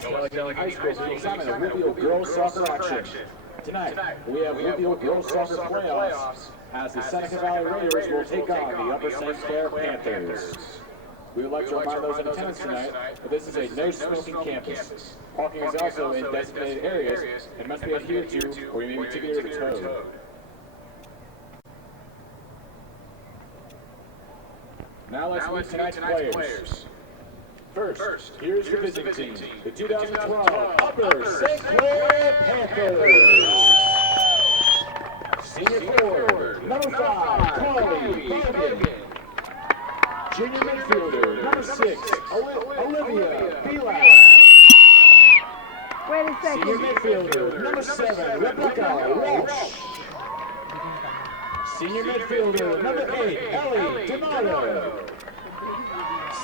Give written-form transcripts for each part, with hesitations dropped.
Finals, Seneca High School being examined in WPIAL girls soccer action. Tonight, we have WPIAL girls soccer playoffs as the Seneca Valley Raiders will take on the Upper St. Clair Panthers. We would like to remind those in attendance tonight that this is a no-smoking campus. Parking is also in designated areas and must be adhered to, or you may be ticketed or towed. Now let's meet tonight's players. First, here's your visiting team, the 2012 Upper St. Clair Panthers. Senior forward, number 5, Carly Bogan. Junior midfielder, number 6, Olivia Belak. Wait a second. Senior midfielder, number 7, Rebecca Walsh. Senior midfielder, number 8, Ellie D'Amato.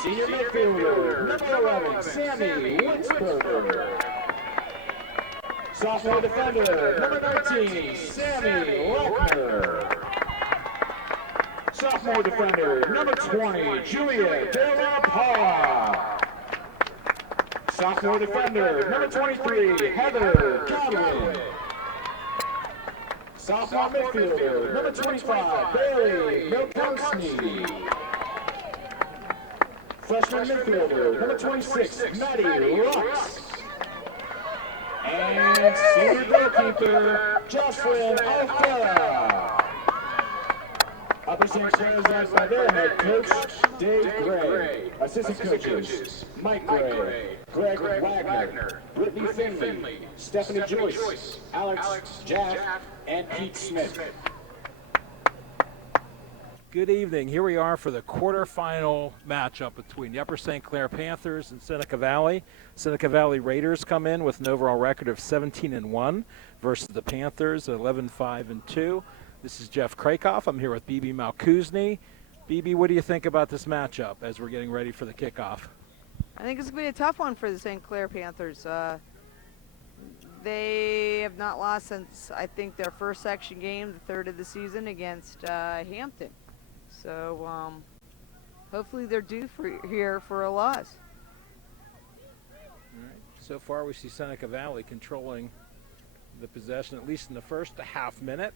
Senior midfielder, number 11, Sammy Winsberger. Sophomore defender, number 19, Sammy Lochner. Sophomore defender, number 20, Julia De La Parra. Sophomore defender, number 23, Heather Godwin. Sophomore midfielder, number 25, Bailey Milkowski. Freshman midfielder, number 26, Maddie Rux. And senior goalkeeper, Jocelyn Alfera. Upper St. Clair is led by their head coach, Dave Gray. Assistant coaches, Mike Gray, Greg Wagner, Brittany Finley, Stephanie Joyce, Alex Jaff, and Pete Smith. Good evening. Here we are for the quarterfinal matchup between the Upper St. Clair Panthers and Seneca Valley. Seneca Valley Raiders come in with an overall record of 17-1 versus the Panthers at 11-5-2. This is Jeff Krakoff. I'm here with Bibi Malkuzny. Bibi, what do you think about this matchup as we're getting ready for the kickoff? I think it's going to be a tough one for the St. Clair Panthers. They have not lost since, I think, their first section game, the third of the season, against Hampton. So hopefully they're due here for a loss. All right. So far we see Seneca Valley controlling the possession, at least in the first half minute.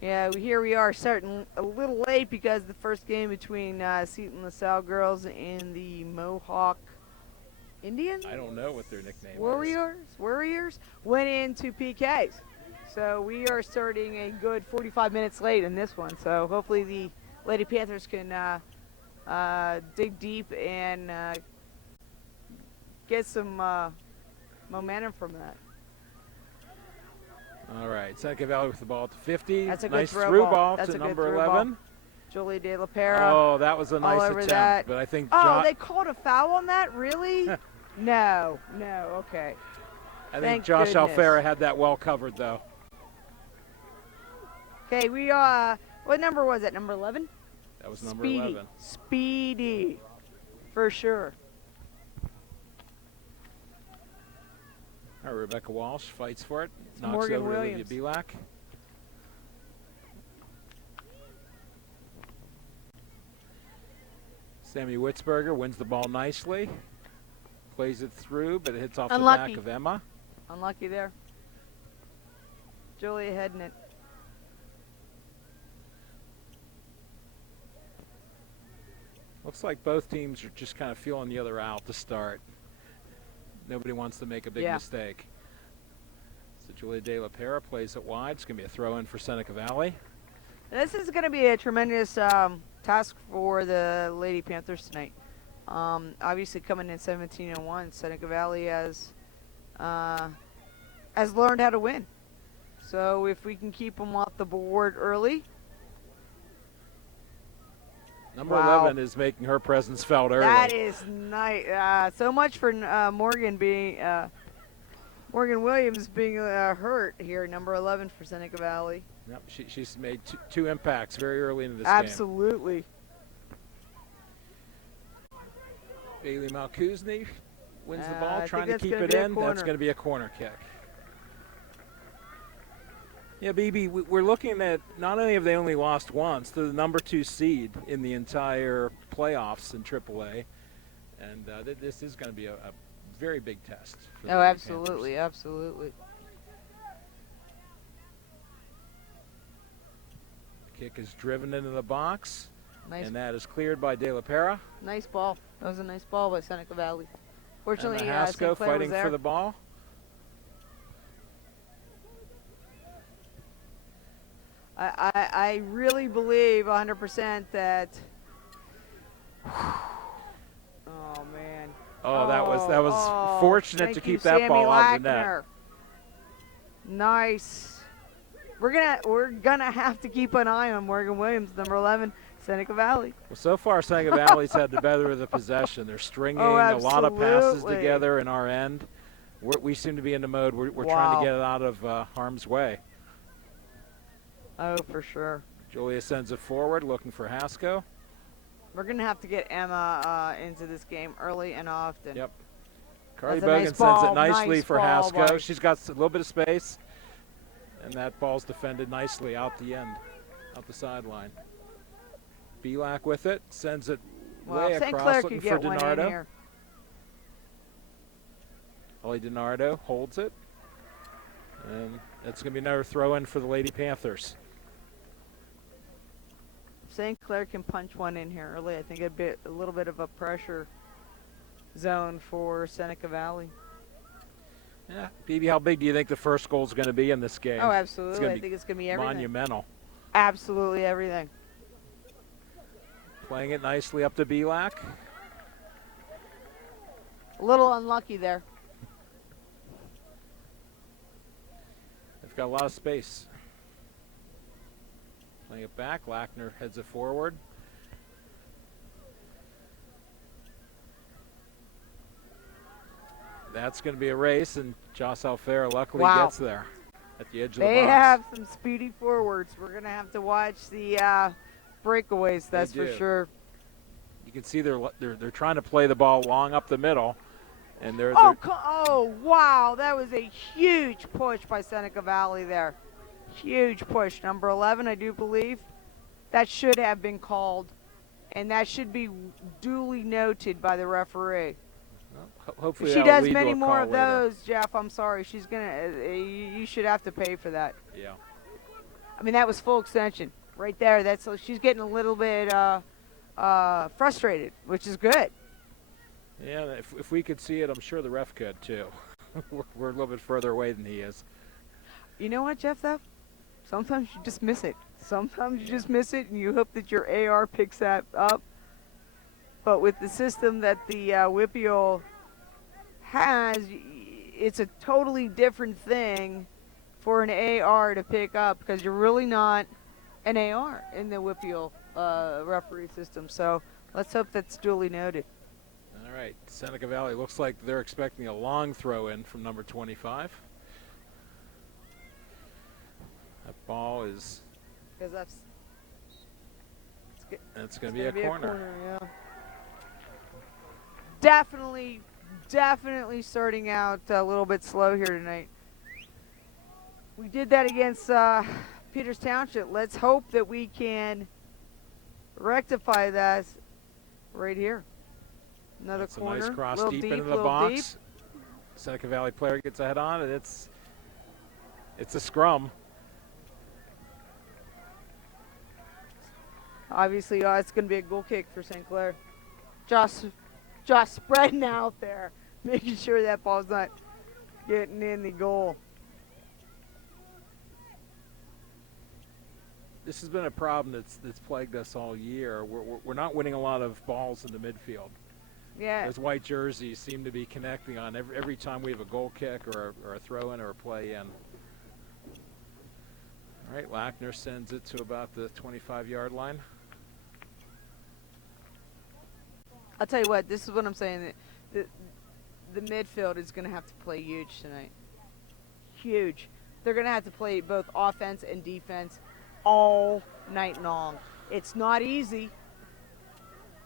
Yeah, here we are starting a little late because the first game between Seton LaSalle girls and the Mohawk Indians? I don't know what their nickname is. Warriors went into PKs. So we are starting a good 45 minutes late in this one. So hopefully the Lady Panthers can dig deep and get some momentum from that. All right, Seneca Valley with the ball at the 50. That's a nice good through ball. ball to number 11. Julie De La Parra. Oh, that was a nice attempt. That. But I think Oh, they called a foul on that? Really? No, okay. I think Josh Alfera had that well covered, though. Okay, we what number was that? Number 11? That was number 11. Speedy, for sure. All right, Rebecca Walsh fights for it. It's knocks Morgan over Williams. Olivia Belak. Sammy Witzberger wins the ball nicely. Plays it through, but it hits off the back of Emma. Unlucky there. Julia heading it. Looks like both teams are just kind of feeling the other out to start. Nobody wants to make a big mistake. So Julia De La Parra plays it wide. It's going to be a throw-in for Seneca Valley. This is going to be a tremendous task for the Lady Panthers tonight. Obviously, coming in 17-1, Seneca Valley has learned how to win. So if we can keep them off the board early. Number 11 is making her presence felt early. That is nice. So much for Morgan Williams being hurt here. Number 11 for Seneca Valley. Yep, she's made two impacts very early into this Absolutely. game. Bailey Malkuzny wins the ball, trying to keep it in. That's going to be a corner kick. Yeah, BB, we're looking at not only have they only lost once, they're the number 2 seed in the entire playoffs in AAA, and this is going to be a very big test. For the Oh, Lady absolutely, Panthers. absolutely. The kick is driven into the box, Nice, and that is cleared by De La Pera. nice ball. That was a nice ball by Seneca Valley. Fortunately, And Haskell St. Clair fighting was there. for the ball. I really believe 100% that. Oh man. Oh, that was oh, fortunate thank to you, keep that Sammy ball out of the net. Lackner. Nice. We're gonna have to keep an eye on Morgan Williams, number 11, Seneca Valley. Well, so far Seneca Valley's had the better of the possession. They're stringing a lot of passes absolutely. together in our end. We seem to be in the mode we're trying to get it out of harm's way. Oh, for sure. Julia sends it forward, looking for Haskell. We're gonna have to get Emma into this game early and often. Yep. Carly That's a Bogan nice sends it ball, nicely nice for ball Haskell. by- She's got a little bit of space, and that ball's defended nicely out the end, out the sideline. Belak with it, sends it Well, way St. across, Clair looking could for get one in DiNardo. here. Ollie DiNardo holds it, and that's going to be another throw-in for the Lady Panthers. St. Clair can punch one in here early. I think a little bit of a pressure zone for Seneca Valley. Yeah, BB, how big do you think the first goal is going to be in this game? Oh, absolutely. It's I think it's going to be everything. monumental. Absolutely everything. Playing it nicely up to Belak. A little unlucky there. They've got a lot of space. Playing it back, Lackner heads it forward. That's going to be a race, and Joss Alfera luckily gets there at the edge of the box. They have some speedy forwards. We're going to have to watch the breakaways, that's for sure. You can see they're trying to play the ball long up the middle, and they're oh, wow. That was a huge push by Seneca Valley there. Huge push. Number 11, I do believe. That should have been called, and that should be duly noted by the referee. well, hopefully If she that'll does lead to many a more call of later. those, Jeff, I'm sorry. She's going to, you should have to pay for that. Yeah. I mean, that was full extension right there. She's getting a little bit frustrated, which is good. Yeah, if we could see it, I'm sure the ref could too. We're a little bit further away than he is. You know what, Jeff, though? Sometimes you just miss it. Sometimes you just miss it, and you hope that your AR picks that up. But with the system that the WPIAL has, it's a totally different thing for an AR to pick up because you're really not an AR in the WPIAL referee system. So let's hope that's duly noted. All right, Seneca Valley looks like they're expecting a long throw in from number 25. That ball is. Because It's going to be a corner. Yeah. Definitely starting out a little bit slow here tonight. We did that against Peters Township. Let's hope that we can rectify that right here. Another That's corner. a nice cross little deep deep, into the little box. deep. Seneca Valley player gets a head on, and it's a scrum. Obviously, it's going to be a goal kick for St. Clair. Josh spreading out there, making sure that ball's not getting in the goal. This has been a problem that's plagued us all year. We're not winning a lot of balls in the midfield. Yeah. Those white jerseys seem to be connecting on every time we have a goal kick or a throw in or a play in. All right, Lackner sends it to about the 25-yard line. I'll tell you what, this is what I'm saying. The midfield is going to have to play huge tonight. Huge. They're going to have to play both offense and defense all night long. It's not easy.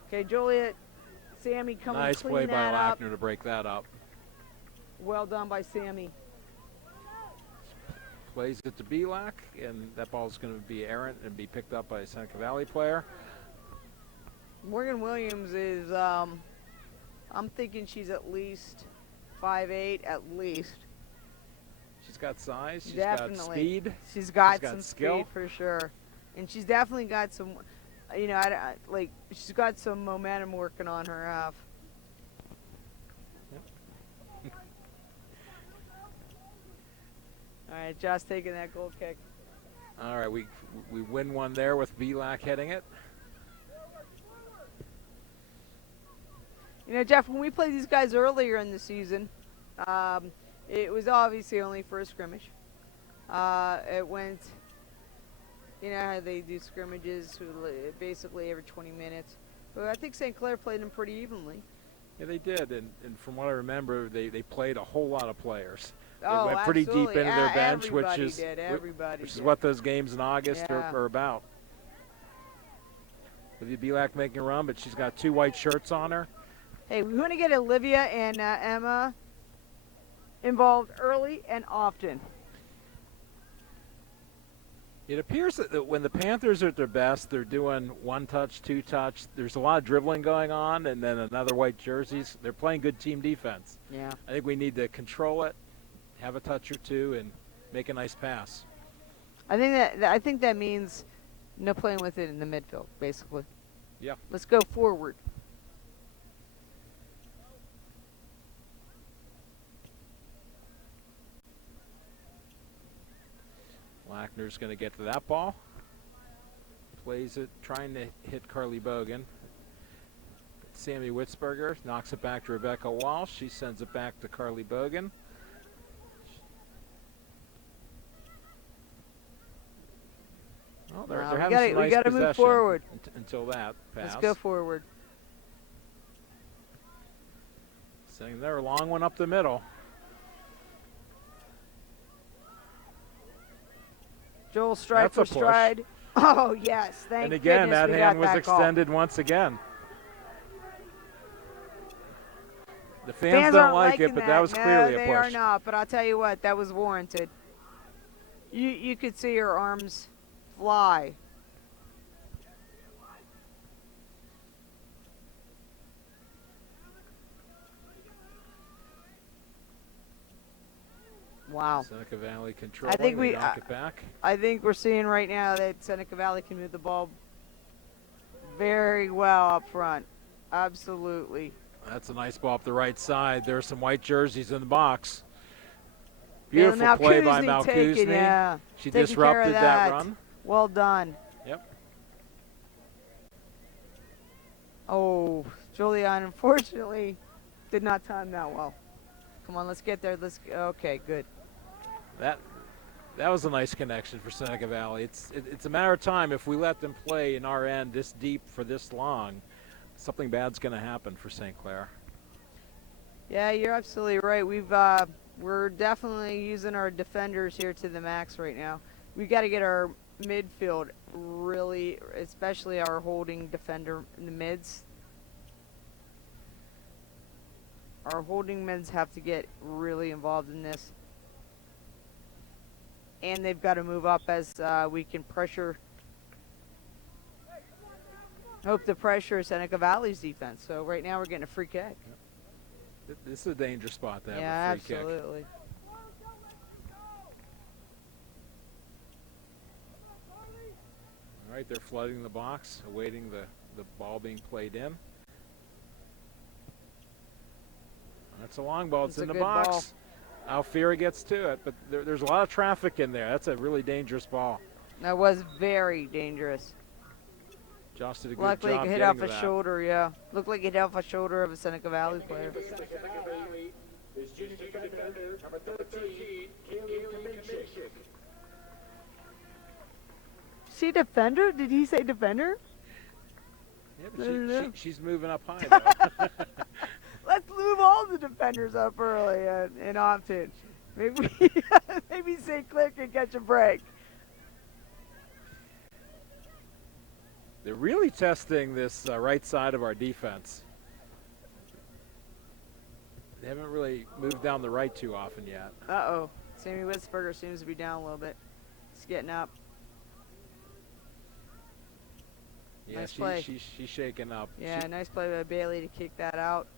Okay, Juliet, Sammy coming Nice to play clean by that up. Lackner to break that up. Well done by Sammy. Plays it to Belak, and that ball is going to be errant and be picked up by a Seneca Valley player. Morgan Williams is, I'm thinking she's at least 5'8", at least. She's got size. She's Definitely. got speed. She's got got some skill. speed for sure. And she's definitely got some, you know, like, she's got some momentum working on her half. All right, Josh taking that goal kick. All right, we win one there with Belak heading it. You know, Jeff, when we played these guys earlier in the season, it was obviously only for a scrimmage. It went, you know how they do scrimmages basically every 20 minutes. But I think St. Clair played them pretty evenly. Yeah, they did, and from what I remember, they played a whole lot of players. They Oh, went pretty absolutely. deep into their bench, which Everybody is did. what those games in August Yeah. are about. Olivia Belak making a run, but she's got 2 white shirts on her. Hey, we want to get Olivia and Emma involved early and often. It appears that when the Panthers are at their best, they're doing 1-touch, 2-touch. There's a lot of dribbling going on, and then another white jerseys. They're playing good team defense. Yeah. I think we need to control it, have a touch or two, and make a nice pass. I think that means no playing with it in the midfield, basically. Yeah. Let's go forward. Lackner's going to get to that ball. Plays it, trying to hit Carly Bogan. Sammy Witzberger knocks it back to Rebecca Walsh. She sends it back to Carly Bogan. Well, they're having some nice we gotta move possession forward until that pass. Let's go forward. Sending there a long one up the middle. Joel stride That's a for push. stride. Oh, yes. Thank And again, goodness that we hand got was that call. extended once again. The fans Fans don't aren't like liking it, but that was No, clearly a they push. are not, but I'll tell you what, that was warranted. You could see her arms fly. Wow. Seneca Valley controlling. I think they knock it back. I think we're seeing right now that Seneca Valley can move the ball very well up front. Absolutely. That's a nice ball up the right side. There's some white jerseys in the box. Yeah, Beautiful play by Malkuzny taking, Malkuzny. yeah, She taking care disrupted of that that. run. Well done. Yep. Oh, Julian unfortunately did not time that well. Come on, let's get there. Okay, good. That was a nice connection for Seneca Valley. It's a matter of time. If we let them play in our end this deep for this long, something bad's going to happen for St. Clair. Yeah, you're absolutely right. We're definitely using our defenders here to the max right now. We got to get our midfield really, especially our holding defender in the mids. Our holding mids have to get really involved in this. And they've got to move up as we can pressure. Hope to pressure Seneca Valley's defense. So right now we're getting a free kick. This is a dangerous spot to have Yeah, a free kick. absolutely. All right, they're flooding the box, awaiting the ball being played in. That's a long ball. It's in the box. Alfieri gets to it, but there's a lot of traffic in there. That's a really dangerous ball. That was very dangerous. Josh did a good Luckily, job it hit getting off to a that. shoulder, yeah. Looked like it hit off a shoulder of a Seneca Valley player. Is junior defender number 13, Kaylee Kamichik. She defender? Did he say defender? Yeah, but she's moving up high, though. Let's move all the defenders up early and often. Maybe maybe St. Clair can catch a break. They're really testing this right side of our defense. They haven't really moved down the right too often yet. Uh-oh. Sammy Witzberger seems to be down a little bit. He's getting up. Yeah, Nice play. she's shaking up. Yeah, nice play by Bailey to kick that out.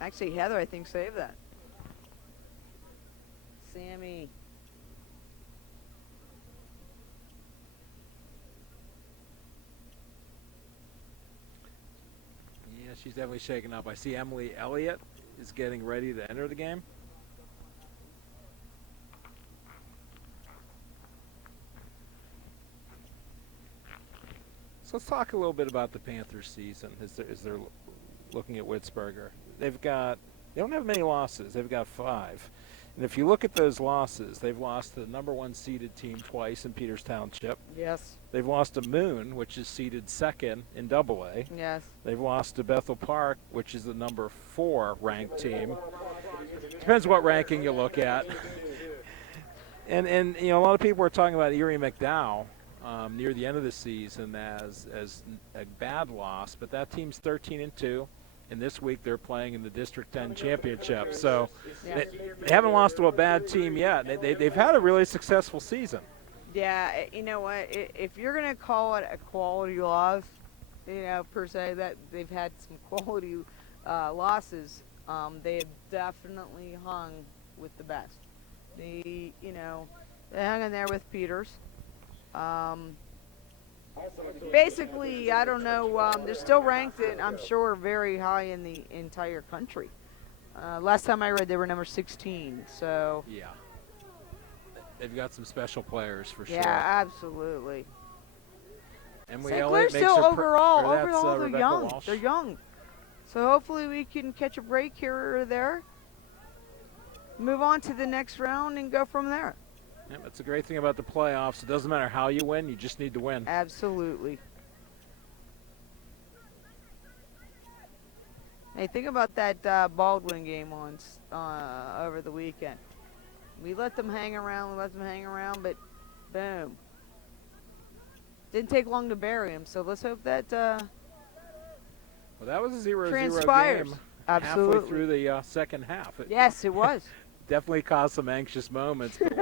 Actually, Heather, I think, saved that. Sammy. Yeah, she's definitely shaking up. I see Emily Elliott is getting ready to enter the game. So let's talk a little bit about the Panthers season as they're looking at Witzberger. They don't have many losses. They've got 5. And if you look at those losses, they've lost to the #1 seeded team twice in Peters Township. Yes. They've lost to Moon, which is seeded 2nd in AA. Yes. They've lost to Bethel Park, which is the #4 ranked team. Depends what ranking you look at. And you know, a lot of people are talking about Erie McDowell near the end of the season as a bad loss, but that team's 13-2. And this week they're playing in the District 10 Championship. So they haven't lost to a bad team yet. They've had a really successful season. Yeah, you know what? If you're going to call it a quality loss, you know, per se, that they've had some quality losses, they have definitely hung with the best. They hung in there with Peters. Basically, I don't know. They're still ranked, I'm sure, very high in the entire country. Last time I read, they were number 16. So yeah, they've got some special players for sure. Yeah, absolutely. Emily St. Elliott Clair's still overall they're Rebecca young. Walsh. They're young. So hopefully we can catch a break here or there, move on to the next round, and go from there. Yeah, that's the great thing about the playoffs. It doesn't matter how you win, you just need to win. Absolutely. Hey, think about that Baldwin game on over the weekend. We let them hang around, but boom. Didn't take long to bury him, so let's hope that Well, that was a 0-0 transpires. game. Absolutely. Halfway through the second half. Yes, it was. Definitely caused some anxious moments, but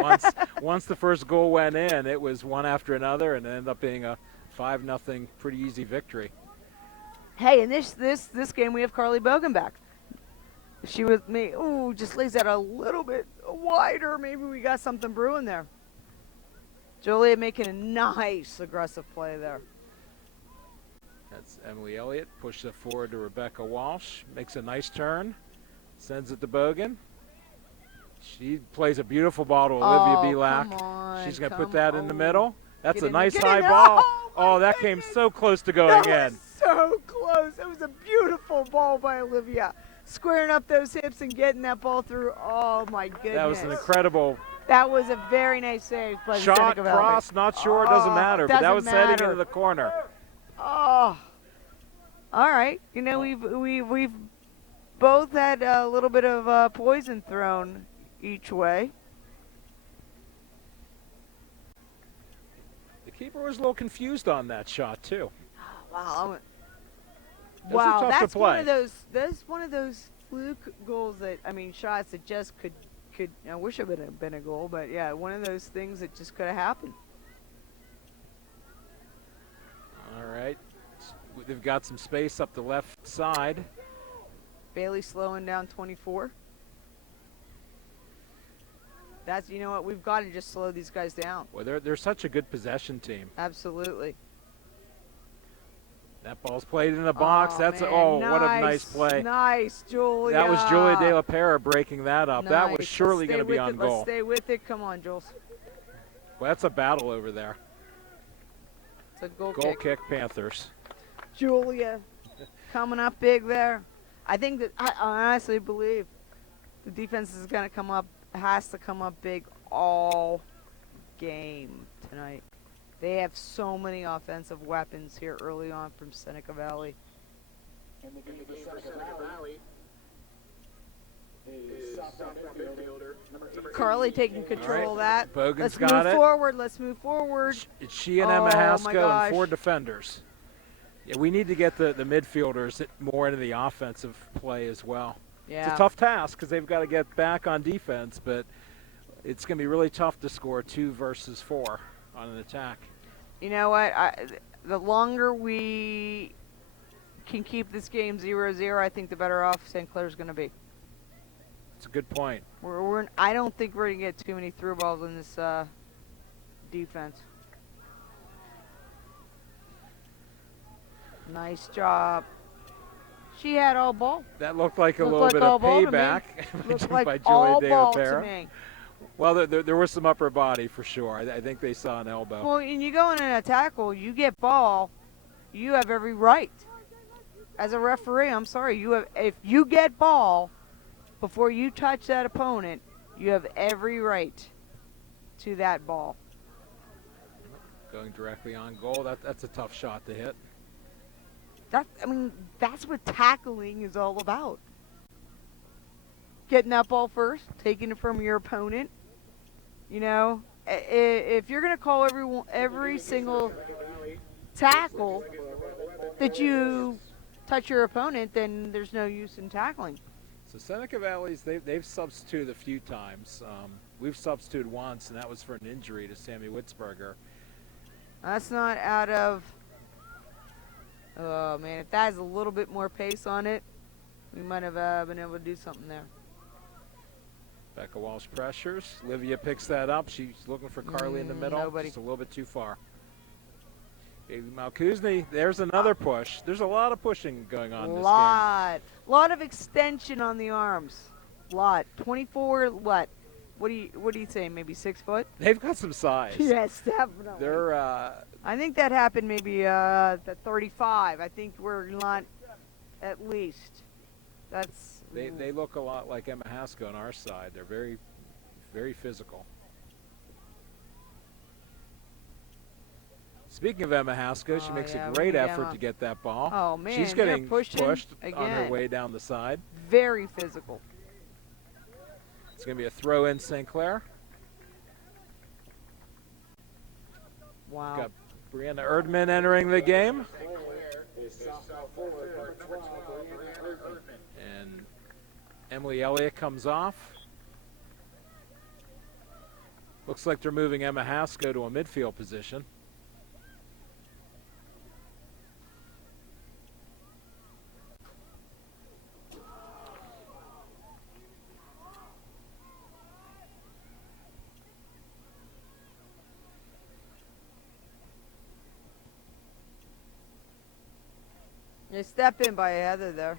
once the first goal went in, it was one after another, and it ended up being a 5-0 pretty easy victory. Hey, in this game we have Carly Bogan back. If she was me, just lays that a little bit wider, maybe we got something brewing there. Julia making a nice aggressive play there. That's Emily Elliott, pushes it forward to Rebecca Walsh, makes a nice turn, sends it to Bogan. She plays a beautiful ball to Olivia Belak. She's going to put that in the middle. That's a nice high ball. Oh, that came so close to going in. So close. It was a beautiful ball by Olivia. Squaring up those hips and getting that ball through. Oh, my goodness. That was an incredible That was a very nice save by shot, Seneca Valley. cross, not sure, it doesn't matter. But that was heading into the corner. Oh. All right. You know, we've both had a little bit of poison thrown each way. The keeper was a little confused on that shot too. Wow. Those are tough That's to play. one of those fluke goals that, I mean, shots that just could I wish it would have been a goal, but yeah, one of those things that just could have happened. All right. They've got some space up the left side. Bailey slowing down 24. That's, you know what, we've got to just slow these guys down. Well, they're such a good possession team. Absolutely. That ball's played in the box. What a nice play. Nice, Julia. That was Julia De La Pera breaking that up. Nice. That was surely going to be on goal. Let's stay with it. Come on, Jules. Well, that's a battle over there. It's a goal kick, Panthers. Julia coming up big there. I think that I honestly believe the defense is going to come up, has to come up big all game tonight. They have so many offensive weapons here early on from Seneca Valley. And the game for Seneca Valley is midfielder number Carly taking control of that. Bogan's Let's got move it. forward. Let's move forward. It's she and Emma Haskell and gosh. 4 defenders. Yeah, we need to get the midfielders more into the offensive play as well. Yeah. It's a tough task because they've got to get back on defense, but it's going to be really tough to score 2 versus 4 on an attack. You know what? The longer we can keep this game 0-0, I think the better off St. Clair's going to be. It's a good point. I don't think we're going to get too many through balls in this defense. Nice job. She had all ball. That looked like a Looked little like bit all of ball to me. payback Looked like by all Julie ball De La to Pera. me. Well, there was some upper body for sure. I think they saw an elbow. Well, and you go in a tackle, you get ball, you have every right. As a referee, I'm sorry, if you get ball before you touch that opponent, you have every right to that ball. Going directly on goal, that's a tough shot to hit. That's what tackling is all about. Getting that ball first, taking it from your opponent. You know, if you're going to call every single tackle that you touch your opponent, then there's no use in tackling. So Seneca Valley's, they've substituted a few times. We've substituted once, and that was for an injury to Sammy Witzberger. That's not out of... Oh, man, if that has a little bit more pace on it, we might have been able to do something there. Becca Walsh pressures. Livia picks that up. She's looking for Carly in the middle. Nobody. Just a little bit too far. Bailey Malkuzny, there's another push. There's a lot of pushing going on in this game. Lot of extension on the arms. Lot. 24, what? What do you say, maybe 6 foot? They've got some size. Yes, definitely. They're I think that happened maybe at 35. I think we're not at least. That's... They look a lot like Emma Haskell on our side. They're very, very physical. Speaking of Emma Haskell, she makes a great effort to get that ball. Oh, man. She's getting pushed again. on her way down the side. Very physical. It's going to be a throw in St. Clair. Wow. Got Brianna Erdman entering the game. And Emily Elliott comes off. Looks like they're moving Emma Haskell to a midfield position. You step in by Heather there.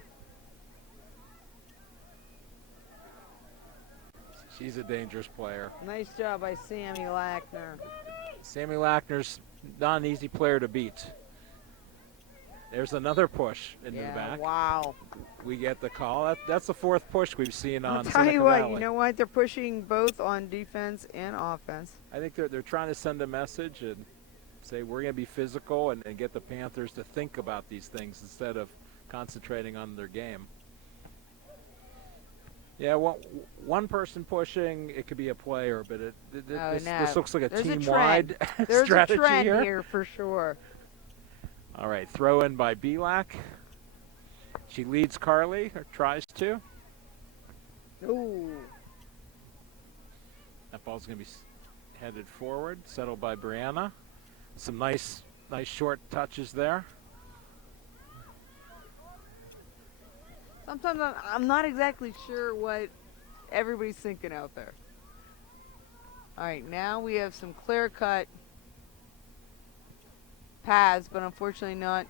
She's a dangerous player. Nice job by Sammy Lackner. Sammy Lackner's not an easy player to beat. There's another push into the back. Wow. We get the call. That's the 4th push we've seen on I'll Seneca tell you what, Valley. you know what? They're pushing both on defense and offense. I think they're trying to send a message and say we're going to be physical and get the Panthers to think about these things instead of concentrating on their game. Yeah, one person pushing, it could be a player, but this looks like a team-wide There's strategy a trend here. here for sure. All right, throw in by Belak. She leads Carly, or tries to. Ooh. That ball's going to be headed forward, settled by Brianna. Some nice short touches there. Sometimes I'm not exactly sure what everybody's thinking out there. All right, now we have some clear-cut paths, but unfortunately not.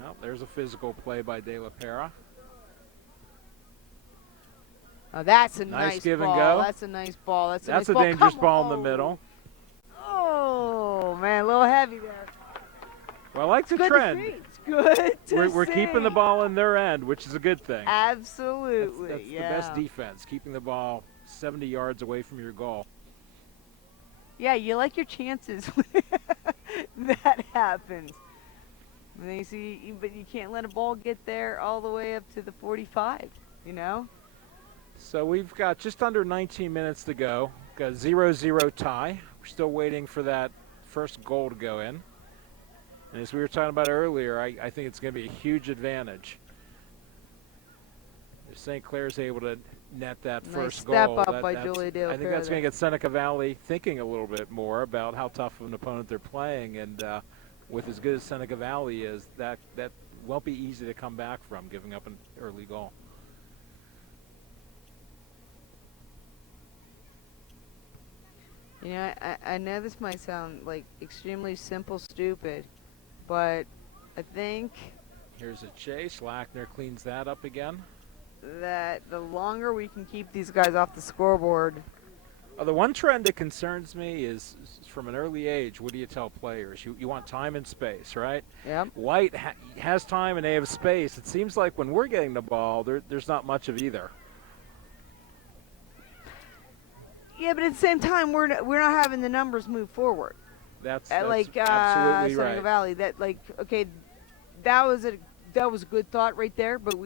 Well, there's a physical play by De La Pera. Oh, that's a Nice give ball. and go. That's a nice ball. That's a nice dangerous Come ball on. in the middle. Oh, man, a little heavy there. Well, I like the Good trend. to see. It's good to We're see. keeping the ball in their end, which is a good thing. Absolutely, That's yeah. the best defense, keeping the ball 70 yards away from your goal. Yeah, you like your chances when that happens. And then you see, but you can't let a ball get there all the way up to the 45, you know? So we've got just under 19 minutes to go. Got a 0-0 tie. We're still waiting for that first goal to go in. And as we were talking about earlier, I think it's going to be a huge advantage. If St. Clair's able to net that Nice first step goal, up by Julia De La I think Pera that's going there. to get Seneca Valley thinking a little bit more about how tough of an opponent they're playing. And with as good as Seneca Valley is, that won't be easy to come back from, giving up an early goal. You know, I know this might sound like extremely simple, stupid, but I think Here's a chase. Lackner cleans that up again. that the longer we can keep these guys off the scoreboard, The one trend that concerns me is from an early age, what do you tell players? You want time and space, right? yep. White has time and they have space. It seems like when we're getting the ball, there's not much of either. Yeah, but at the same time, we're not having the numbers move forward. That's Like absolutely Seneca right. Valley, that like okay, that was a good thought right there. But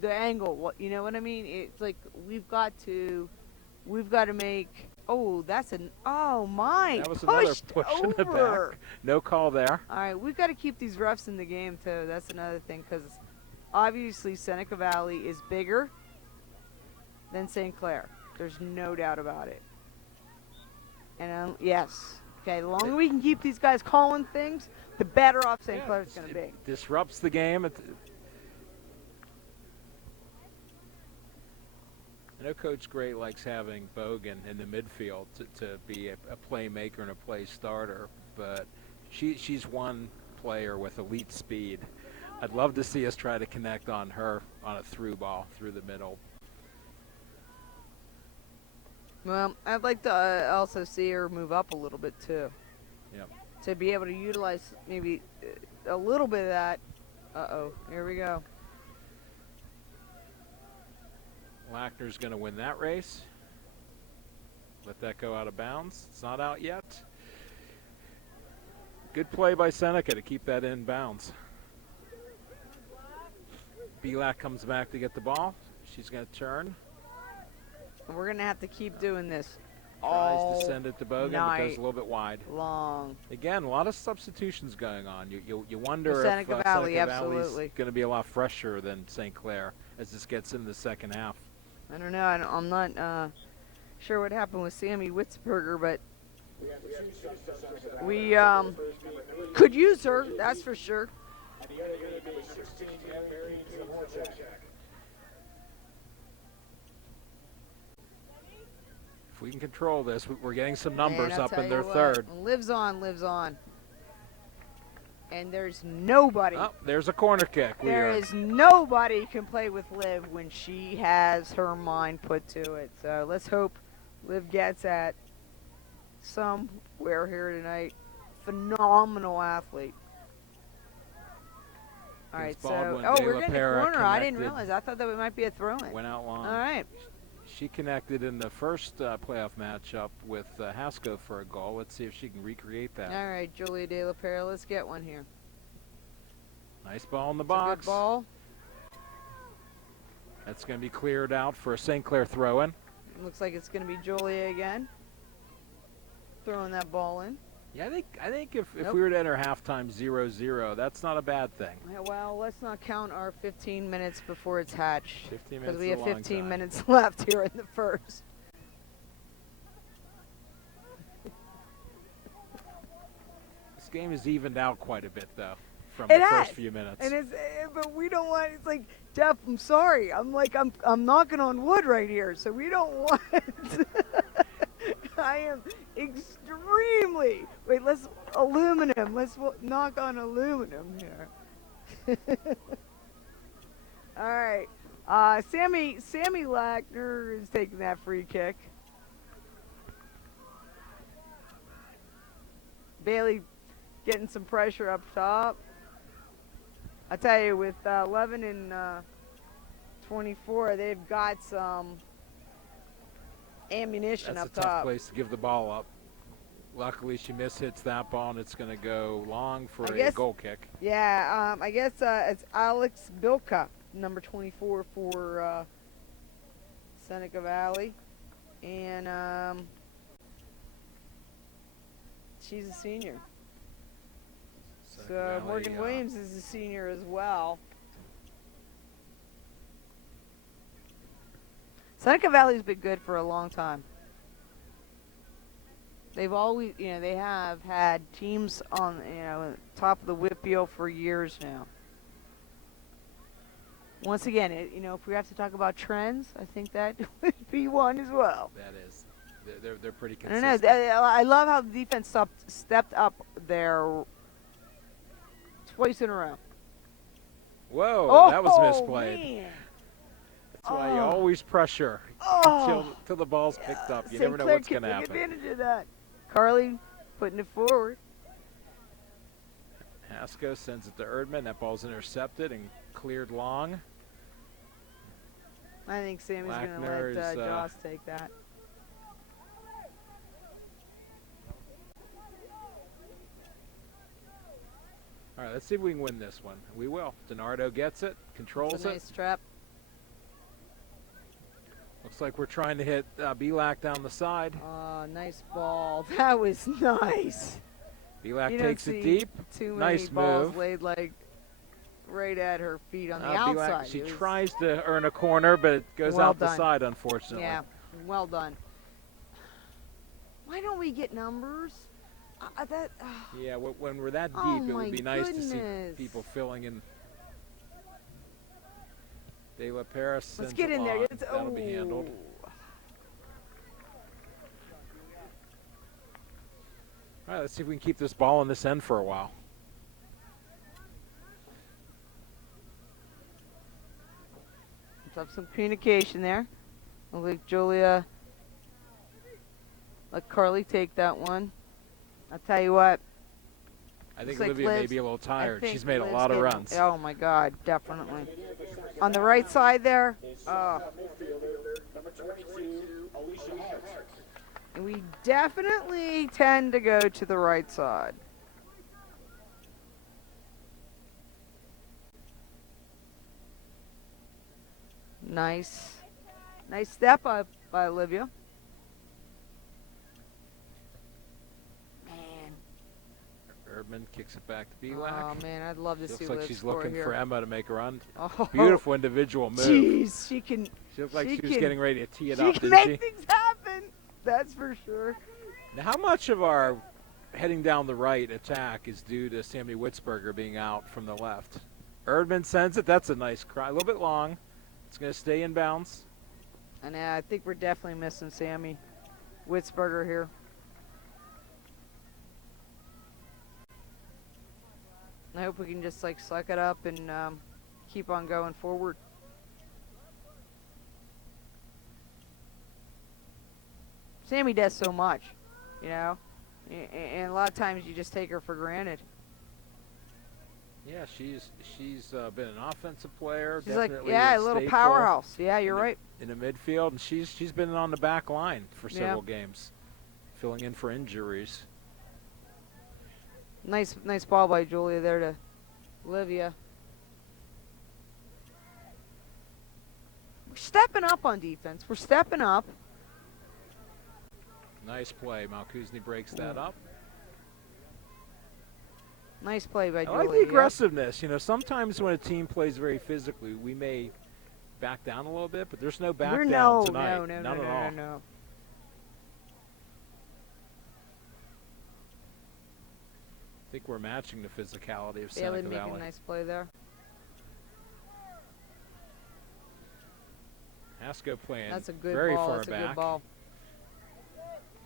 the angle, you know what I mean? It's like we've got to make. Oh, my! That was another Pushed push in the over. back. No call there. All right, we've got to keep these refs in the game too. That's another thing because obviously Seneca Valley is bigger than St. Clair. There's no doubt about it. And yes, okay. The longer we can keep these guys calling things, the better off St. Clair's going to be. It disrupts the game. I know Coach Gray likes having Bogan in the midfield to be a playmaker and a play starter, but she's one player with elite speed. I'd love to see us try to connect on her on a through ball through the middle. Well, I'd like to also see her move up a little bit too. Yep. To be able to utilize maybe a little bit of that. Here we go. Lackner's going to win that race. Let that go out of bounds. It's not out yet. Good play by Seneca to keep that in bounds. Belak comes back to get the ball. She's going to turn. And we're going to have to keep doing this Tries all to send it to Bogan, but goes a little bit wide. long. Again, a lot of substitutions going on. You wonder For if Seneca Valley, Seneca Valley's absolutely. going to be a lot fresher than St. Clair as this gets into the second half. I don't know. I'm not sure what happened with Sammy Witzberger, but we could use her. That's for sure. If we can control this, we're getting some numbers Man, I'll up tell in their you what, third. Lives on. And there's nobody. Oh, there's a corner kick. There is nobody can play with Liv when she has her mind put to it. So let's hope Liv gets at somewhere here tonight. Phenomenal athlete. All right, Against so Baldwin, we're De La getting Pera the corner. I didn't connected. realize. I thought that it might be a throw-in. Went out long. All right. She connected in the first playoff matchup with Haskell for a goal. Let's see if she can recreate that. All right, Julia De La Pera, let's get one here. Nice ball in the It's a box. good ball. That's going to be cleared out for a St. Clair throw-in. Looks like it's going to be Julia again. Throwing that ball in. Yeah, I think if Nope. we were to enter halftime 0-0, that's not a bad thing. Yeah, well, let's not count our 15 minutes before it's hatched. 15 Because minutes we is a have long 15 time. minutes left here in the first. This game has evened out quite a bit, though, from It the has. first few minutes. And it's, but we don't want. It's like, Jeff, I'm sorry. I'm knocking on wood right here. So we don't want. I am extremely. Wait, let's aluminum. Let's knock on aluminum here. All right. Sammy Lackner is taking that free kick. Bailey getting some pressure up top. I tell you, with 11 and 24, they've got some ammunition That's up a tough top. place to give the ball up. Luckily, she mishits that ball, and it's going to go long for I a guess- goal kick. Yeah, I guess it's Alex Bilka, number 24 for Seneca Valley. And she's a senior. Seneca So Valley, Morgan Williams is a senior as well. Seneca Valley's been good for a long time. They've always, they have had teams on, top of the WPIAL for years now. Once again, if we have to talk about trends, I think that would be one as well. That is. They're pretty I don't consistent. know. I love how the defense stepped up there twice in a row. Whoa, that was misplayed. Man. That's why you always pressure till the ball's picked up. You never know what's going to happen. Take advantage of that. Carly putting it forward. Haskell sends it to Erdman. That ball's intercepted and cleared long. I think Sammy's going to let Joss take that. All right, let's see if we can win this one. We will. DiNardo gets it, controls It's a it. nice trap. Looks like we're trying to hit Belak down the side. Oh, nice ball. That was nice. Belak takes it deep. Too nice many balls move. laid right at her feet on the outside. Belak, she tries to earn a corner, but it goes out the side, unfortunately. Yeah, well done. Why don't we get numbers? Yeah, when we're that deep, it would be nice to see people filling in. De La Paris. Let's get in there. That'll be handled. All right, let's see if we can keep this ball in this end for a while. Let's have some communication there. Look like Julia. Let Carly take that one. I'll tell you what. I think Olivia may be a little tired. She's made a lot of runs. Oh, my God, definitely. On the right side there. And we definitely tend to go to the right side. Nice. Nice step up by Olivia. Erdman kicks it back to Belak. Oh, man, I'd love to see Looks like she's looking for Emma to make a run. Oh. Beautiful individual move. Jeez, she can. She looked like she was getting ready to tee it up, She can didn't she? make things happen. That's for sure. Now, how much of our heading down the right attack is due to Sammy Witzberger being out from the left? Erdman sends it. That's a nice cry. A little bit long. It's going to stay in bounds. And I think we're definitely missing Sammy Witzberger here. I hope we can just suck it up and keep on going forward. Sammy does so much, and a lot of times you just take her for granted. Yeah, she's been an offensive player. She's definitely a little powerhouse. Yeah, you're right. In the midfield, and she's been on the back line for several games, filling in for injuries. Nice ball by Julia there to Olivia. We're stepping up on defense. We're stepping up. Nice play. Malkuzny breaks that up. Nice play by Julia. I like the aggressiveness. Sometimes when a team plays very physically, we may back down a little bit, but there's no back down tonight. None at all. No. I think we're matching the physicality of Bailey Seneca making Valley. a nice play there. Haskell playing That's a good very ball. far That's back. a good ball.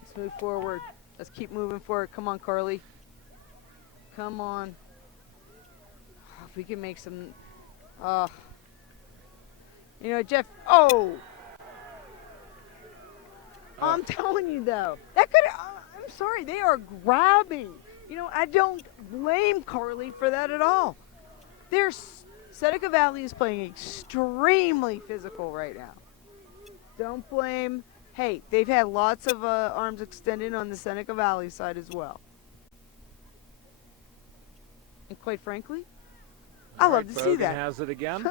Let's move forward. Let's keep moving forward. Come on, Carly. Come on. If we can make some... Jeff... I'm telling you, though. That could... I'm sorry. They are grabbing. I don't blame Carly for that at all. Seneca Valley is playing extremely physical right now. Don't blame. Hey, they've had lots of arms extended on the Seneca Valley side as well. And quite frankly, I love to see that. Has it again.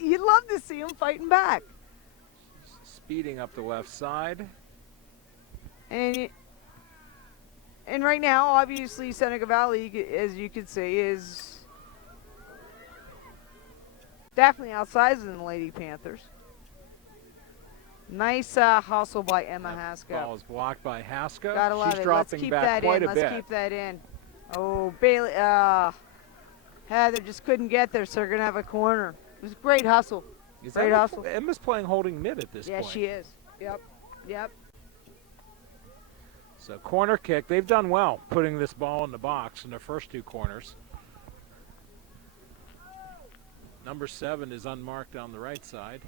You'd love to see them fighting back. Speeding up the left side. And And right now, obviously, Seneca Valley, as you can see, is definitely outsizing the Lady Panthers. Nice hustle by Emma Haskell. Ball is blocked by Haskell. Gotta love She's it. dropping Let's keep back that quite in. a Let's bit. keep that in. Oh, Bailey. Heather just couldn't get there, so they're going to have a corner. It was a great hustle. Great hustle. Emma's playing holding mid at this Yeah, point. she is. Yep. Yep. So corner kick. They've done well putting this ball in the box in their first two corners. Number 7 is unmarked on the right side.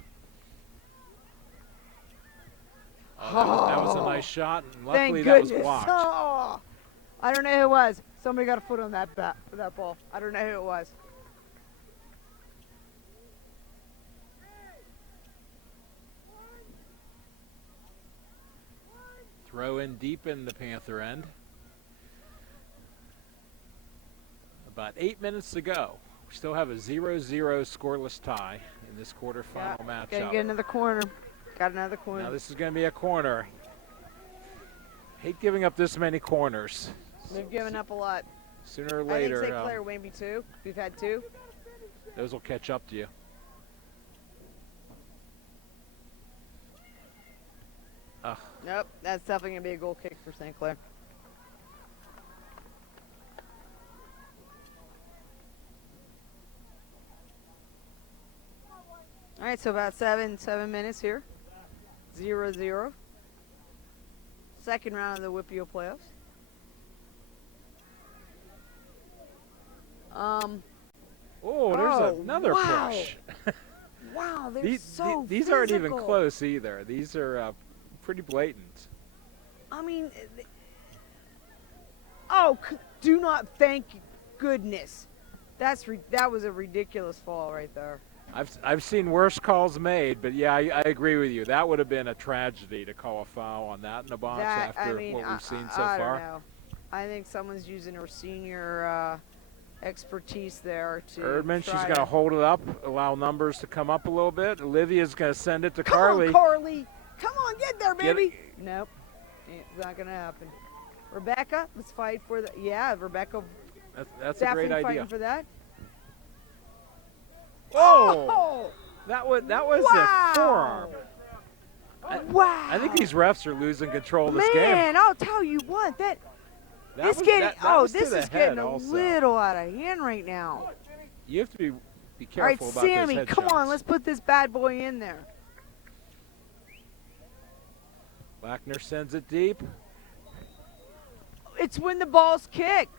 Oh, that was a nice shot, and luckily that was blocked. Oh, I don't know who it was. Somebody got a foot on that ball. I don't know who it was. Throw in deep in the Panther end. About 8 minutes to go. We still have a 0-0 scoreless tie in this quarterfinal matchup. Gotta get another corner. Got another corner. Now this is going to be a corner. Hate giving up this many corners. They've given up a lot. Sooner or later, I think St. Clair maybe 2. We've had 2. Those will catch up to you. Nope, that's definitely going to be a goal kick for St. Clair. All right, so about seven minutes here. 0-0. Second round of the WPIAL playoffs. There's another push. Wow, they're these so these aren't even physical. close either. These are pretty blatant. I mean, do not thank goodness. That was a ridiculous fall right there. I've seen worse calls made, but yeah, I agree with you. That would have been a tragedy to call a foul on that in the box after what we've seen so I far. don't know. I think someone's using her senior expertise there to Erdman, she's try going to hold it up, allow numbers to come up a little bit. Olivia's going to send it to Come Carly. on, Carly. Come on, get there, baby. Nope. It's not going to happen. Rebecca, let's fight for the. Yeah, Rebecca. That's a great idea. Fighting for that. Oh! That was wow. a forearm. Wow. I think these refs are losing control of this game. Man, I'll tell you what. This is getting a little out of hand right now. You have to be careful about those Sammy, head come shots. on, let's put this bad boy in there. Wagner sends it deep. It's when the ball's kicked.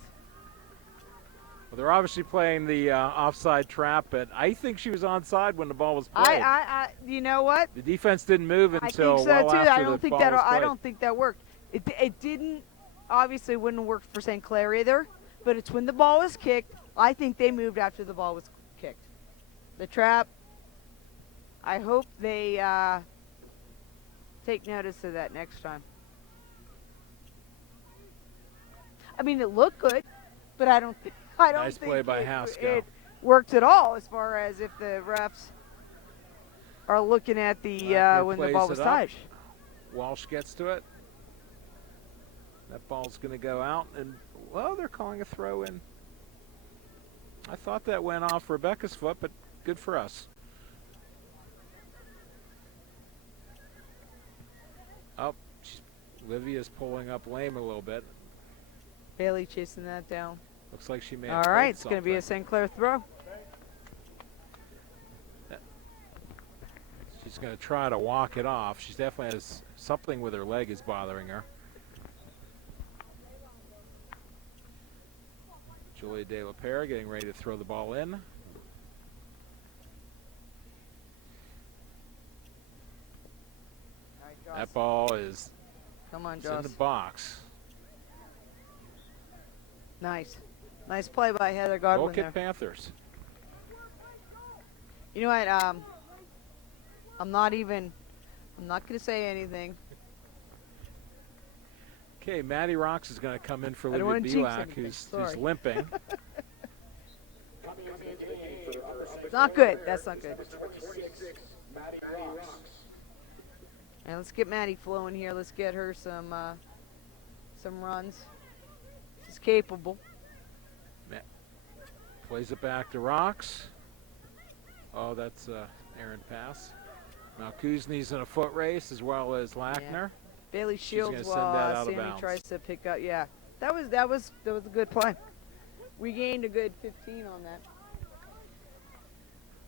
Well, they're obviously playing the offside trap, but I think she was onside when the ball was played. You know what? The defense didn't move until I think so well too. after I don't the think ball that. was played. I don't think that worked. It didn't. Obviously, it wouldn't work for St. Clair either. But it's when the ball was kicked. I think they moved after the ball was kicked. The trap. I hope they take notice of that next time. I mean, it looked good, but I don't think. Nice play by Haskell. It worked at all as far as if the refs are looking at the when the ball was tied. Walsh gets to it. That ball's going to go out, and well, they're calling a throw in. I thought that went off Rebecca's foot, but good for us. Oh, Olivia's pulling up lame a little bit. Bailey chasing that down. Looks like she may have all right, it's something. going to be a St. Clair throw. She's going to try to walk it off. She definitely has something with her leg is bothering her. Julia De La Pera getting ready to throw the ball in. That ball is Come on, in Joss. the box. Nice. Nice play by Heather Godwin Goal kick there. Panthers. You know what? I'm not going to say anything. Okay, Maddie Rocks is going to come in for I don't Olivia wanna jinx Belak, anything. who's limping. It's not good. That's not good. And let's get Maddie flowing here. Let's get her some runs. He's capable. Plays it back to Rocks. Oh, that's errant pass. Now Kuzny's in a foot race as well as Lackner. Yeah. Bailey shields gonna send that out of Sammy bounds. tries to pick up. Yeah, that was a good play. We gained a good 15 on that.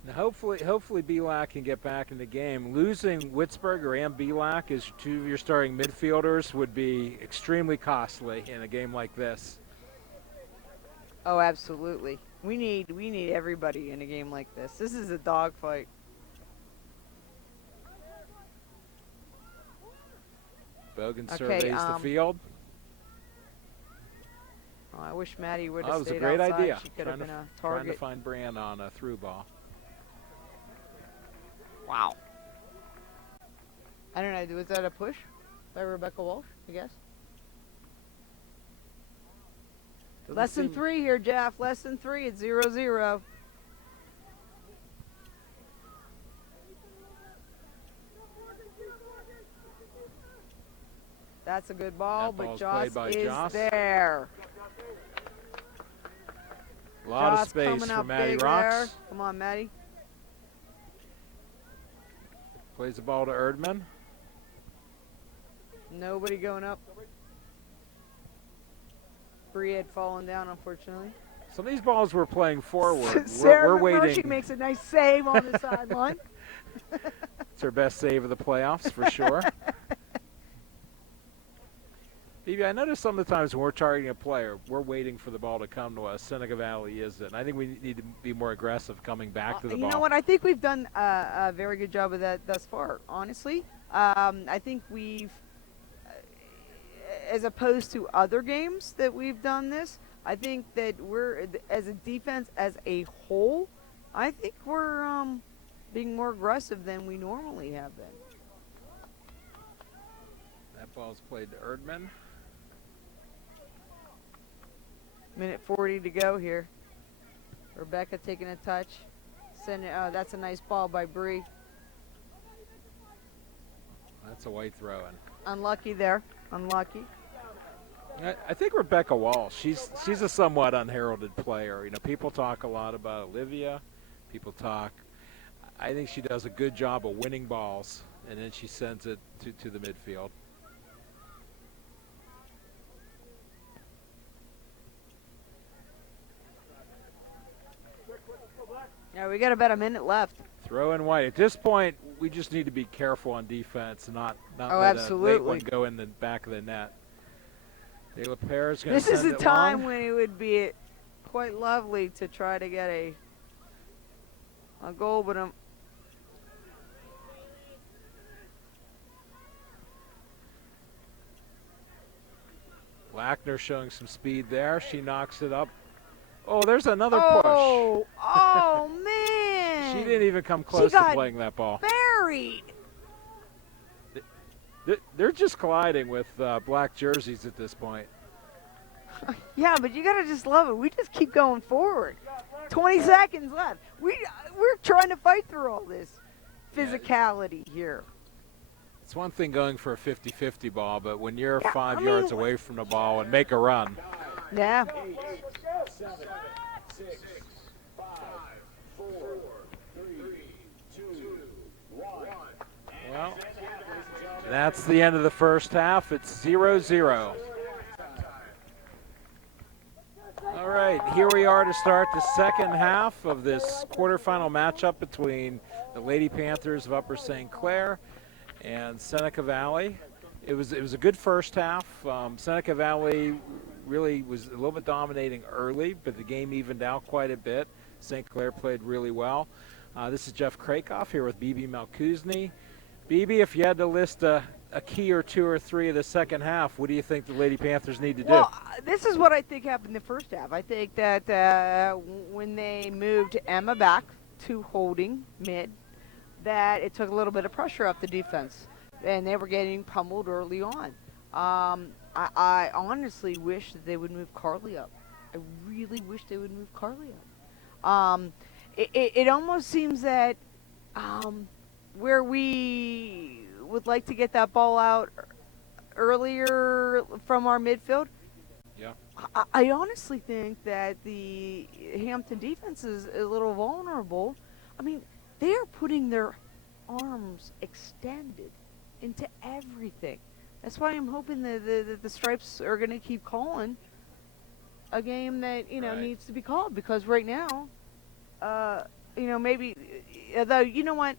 Now hopefully Belak can get back in the game. Losing Witzberger and Belak as two of your starting midfielders would be extremely costly in a game like this. Oh, absolutely. We need everybody in a game like this. This is a dogfight. Bogan surveys the field. Oh, I wish Maddie would That have was stayed a great outside. idea. She could have been a Trying target. to find Brand on a through ball. Wow. I don't know. Was that a push by Rebecca Walsh, I guess? Lesson 3 here, Jeff. Lesson 3. It's 0-0. That's a good ball, but Joss is there. A lot Joss of space coming for up Maddie big Rocks. there. Come on, Maddie. Plays the ball to Erdman. Nobody going up. Bree had fallen down, unfortunately. Some of these balls we're playing forward. Sarah we're McMurphy waiting. makes a nice save on the sideline. It's her best save of the playoffs for sure. Phoebe, I notice some of the times when we're targeting a player, we're waiting for the ball to come to us. Seneca Valley isn't. I think we need to be more aggressive coming back to the ball. You know what? I think we've done a very good job of that thus far, honestly. I think we've, as opposed to other games that we've done this, I think that we're, as a defense as a whole, I think we're being more aggressive than we normally have been. That ball's played to Erdman. Minute 40 to go here. Rebecca taking a touch. That's a nice ball by Bree. That's a white throw in. Unlucky there. Unlucky. I think Rebecca Walsh, she's a somewhat unheralded player. You know, people talk a lot about Olivia. People talk. I think she does a good job of winning balls, and then she sends it to the midfield. Yeah, we got about a minute left. Throw in white. At this point, we just need to be careful on defense and not let absolutely. a late one go in the back of the net. De La Pere's going to This is send a it time long. when it would be quite lovely to try to get a goal, but Lackner showing some speed there. She knocks it up. Oh, there's another push. Oh, man. She didn't even come close to playing that ball. Buried. They're just colliding with black jerseys at this point. Yeah, but you got to just love it. We just keep going forward. 20 seconds left. We're trying to fight through all this physicality here. It's one thing going for a 50-50 ball, but when you're 5 yards away from the ball and make a run. Yeah. 8, 7, 6, 5, 4, 3, 2, 1. Well, that's the end of the first half. It's 0-0. All right, here we are to start the second half of this quarterfinal matchup between the Lady Panthers of Upper St. Clair and Seneca Valley. It was a good first half. Seneca Valley really was a little bit dominating early, but the game evened out quite a bit. St. Clair played really well. This is Jeff Krakoff here with BB Malkuzny. BB, if you had to list a key or two or three of the second half, what do you think the Lady Panthers need to do? Well, this is what I think happened in the first half. I think that when they moved Emma back to holding mid, that it took a little bit of pressure off the defense, and they were getting pummeled early on. I honestly wish that they would move Carly up. I really wish they would move Carly up. It almost seems that where we would like to get that ball out earlier from our midfield, Yeah. I honestly think that the Hampton defense is a little vulnerable. I mean, they are putting their arms extended into everything. That's why I'm hoping that the Stripes are going to keep calling a game that Right. needs to be called, because right now, maybe, though, you know what?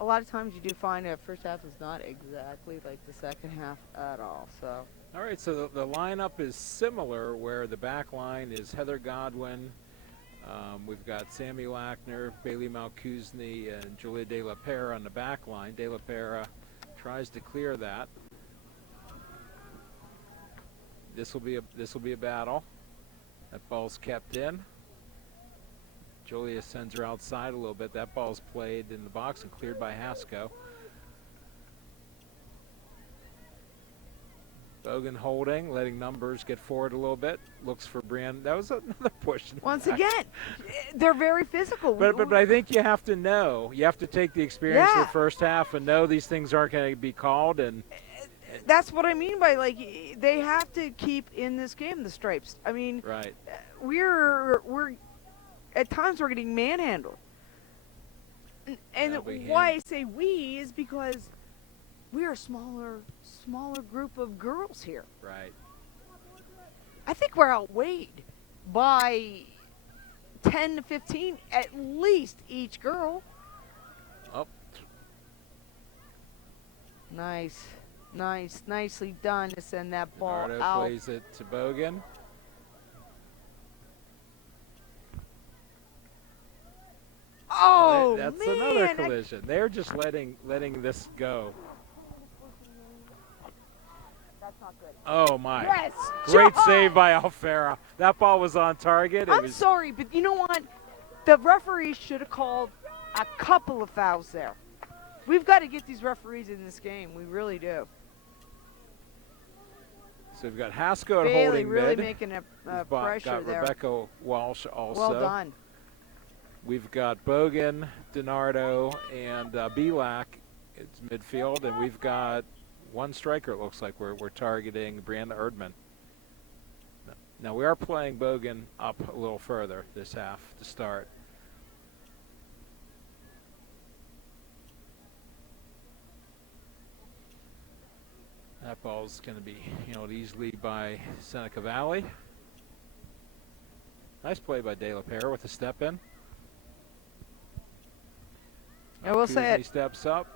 A lot of times you do find that first half is not exactly like the second half at all. So. All right, so the lineup is similar, where the back line is Heather Godwin. We've got Sammy Lackner, Bailey Malkuzny, and Julia De La Pera on the back line. De La Pera tries to clear that. This will be a battle. That ball's kept in. Julia sends her outside a little bit. That ball's played in the box and cleared by Hasko. Bogan holding, letting numbers get forward a little bit. Looks for Brian. That was another push. Once again, they're very physical. But I think you have to know. You have to take the experience of the first half and know these things aren't going to be called. And that's what I mean by, like, they have to keep in this game, the Stripes. I mean, right. We're at times we're getting manhandled. And why I say we is because we are a smaller group of girls here. Right. I think we're outweighed by 10 to 15 at least each girl. Oh. Nicely done to send that ball Bernardo out. plays it to Bogan. Oh, that's man, another collision. They're just letting this go. That's not good. Oh my! Yes, Great save by Alfera. That ball was on target. I'm sorry, but you know what? The referee should have called a couple of fouls there. We've got to get these referees in this game. We really do. So we've got Hasko at Bailey holding really mid. making a pressure got there. Rebecca Walsh also. Well done. We've got Bogan, DiNardo, and Belak. It's midfield, and we've got one striker. It looks like we're targeting Brianna Erdman. Now we are playing Bogan up a little further this half to start. That ball's going to be handled easily by Seneca Valley. Nice play by De La Pera with a step in. I will say it. Steps up.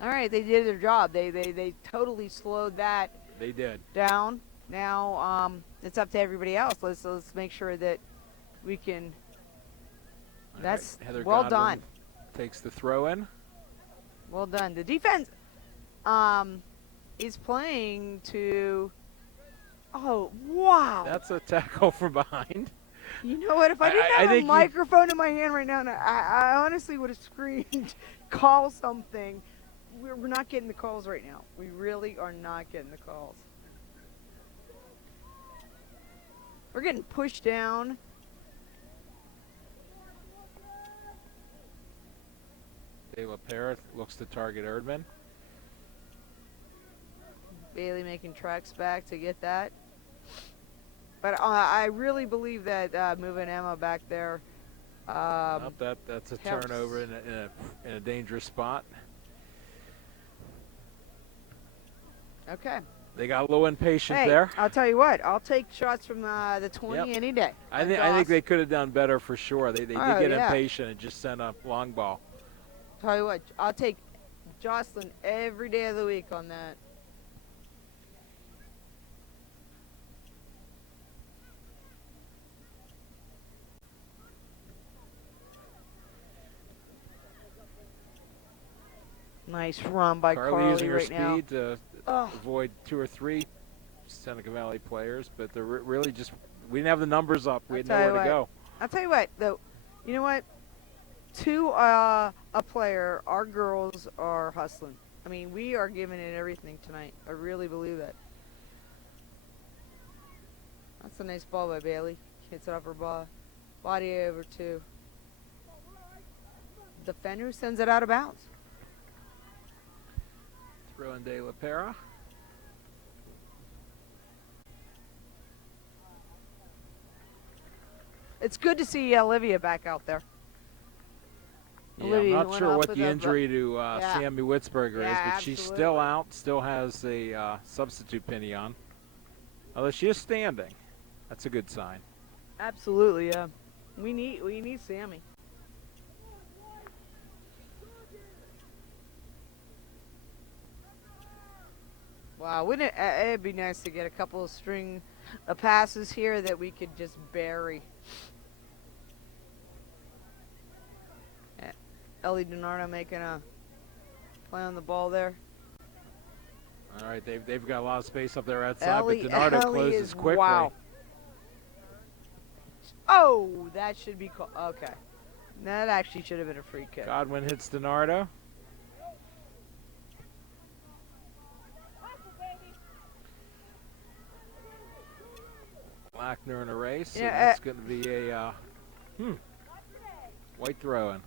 All right, they did their job. They totally slowed that. They did. Down. Now it's up to everybody else. Let's make sure that we can. All that's right. Heather well Godwin done. Takes the throw in. Well done. The defense is playing to. Oh, wow. That's a tackle from behind. You know what? If I didn't have a microphone in my hand right now, I honestly would have screamed, call something. We're not getting the calls right now. We really are not getting the calls. We're getting pushed down. De La Pera looks to target Erdman. Bailey making tracks back to get that. But I really believe that moving Emma back there. That's a helps. turnover in a dangerous spot. Okay. They got a little impatient Hey, there. I'll tell you what. I'll take shots from the 20 any day. I think they could have done better for sure. They did get impatient and just sent a long ball. Tell you what. I'll take Jocelyn every day of the week on that. Nice run by Carly using her right now. speed to avoid 2 or 3 Seneca Valley players, but they're really just we didn't have the numbers up. We had nowhere to go. I'll tell you what, though. You know what? To a player, our girls are hustling. I mean, we are giving it everything tonight. I really believe that. That's a nice ball by Bailey. Hits it off her body over to defender sends it out of bounds. Throw in De La Pera. It's good to see Olivia back out there. Yeah, Olivia I'm not went sure off what with the a injury to yeah. Sammy Witzberger is, Yeah, but she's absolutely. still out, still has a substitute penny on. Although she is standing. That's a good sign. Absolutely, yeah. We need Sammy. Wow, wouldn't it? It'd be nice to get a couple of string passes here that we could just bury. Ellie DiNardo making a play on the ball there. All right, they've got a lot of space up there outside, Ellie, but DiNardo Ellie closes is, quickly. wow. Oh, that should be called. Okay. That actually should have been a free kick. Godwin hits DiNardo. Lackner in a race. Yeah, and that's going to be a white throw-in.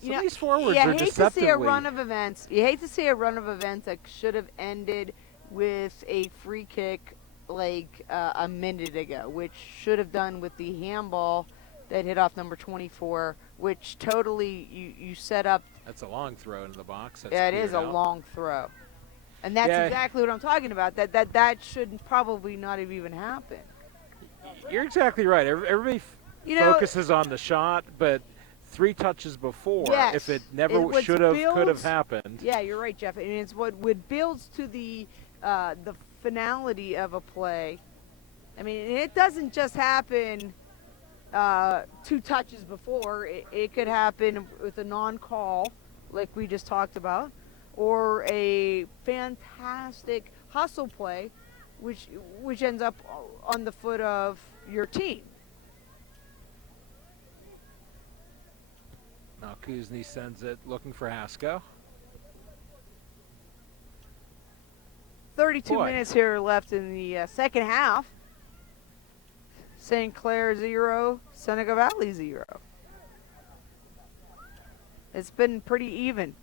Some of these forwards are hate to deceptively. see a run of events. You hate to see a run of events that should have ended with a free kick like a minute ago, which should have done with the handball that hit off number 24, which totally you set up. That's a long throw into the box. That's Yeah, it is a out. long throw, and that's exactly what I'm talking about. That should probably not have even happened. You're exactly right. Everybody focuses on the shot, but 3 touches before, yes, if it never should have, could have happened. Yeah, you're right, Jeff. And it's what builds to the finality of a play. I mean, it doesn't just happen 2 touches before. It could happen with a non-call, like we just talked about, or a fantastic hustle play, which ends up on the foot of your team. Now Kuzney sends it looking for Hasko. 32 minutes here left in the second half. St. Clair 0, Seneca Valley 0. It's been pretty even.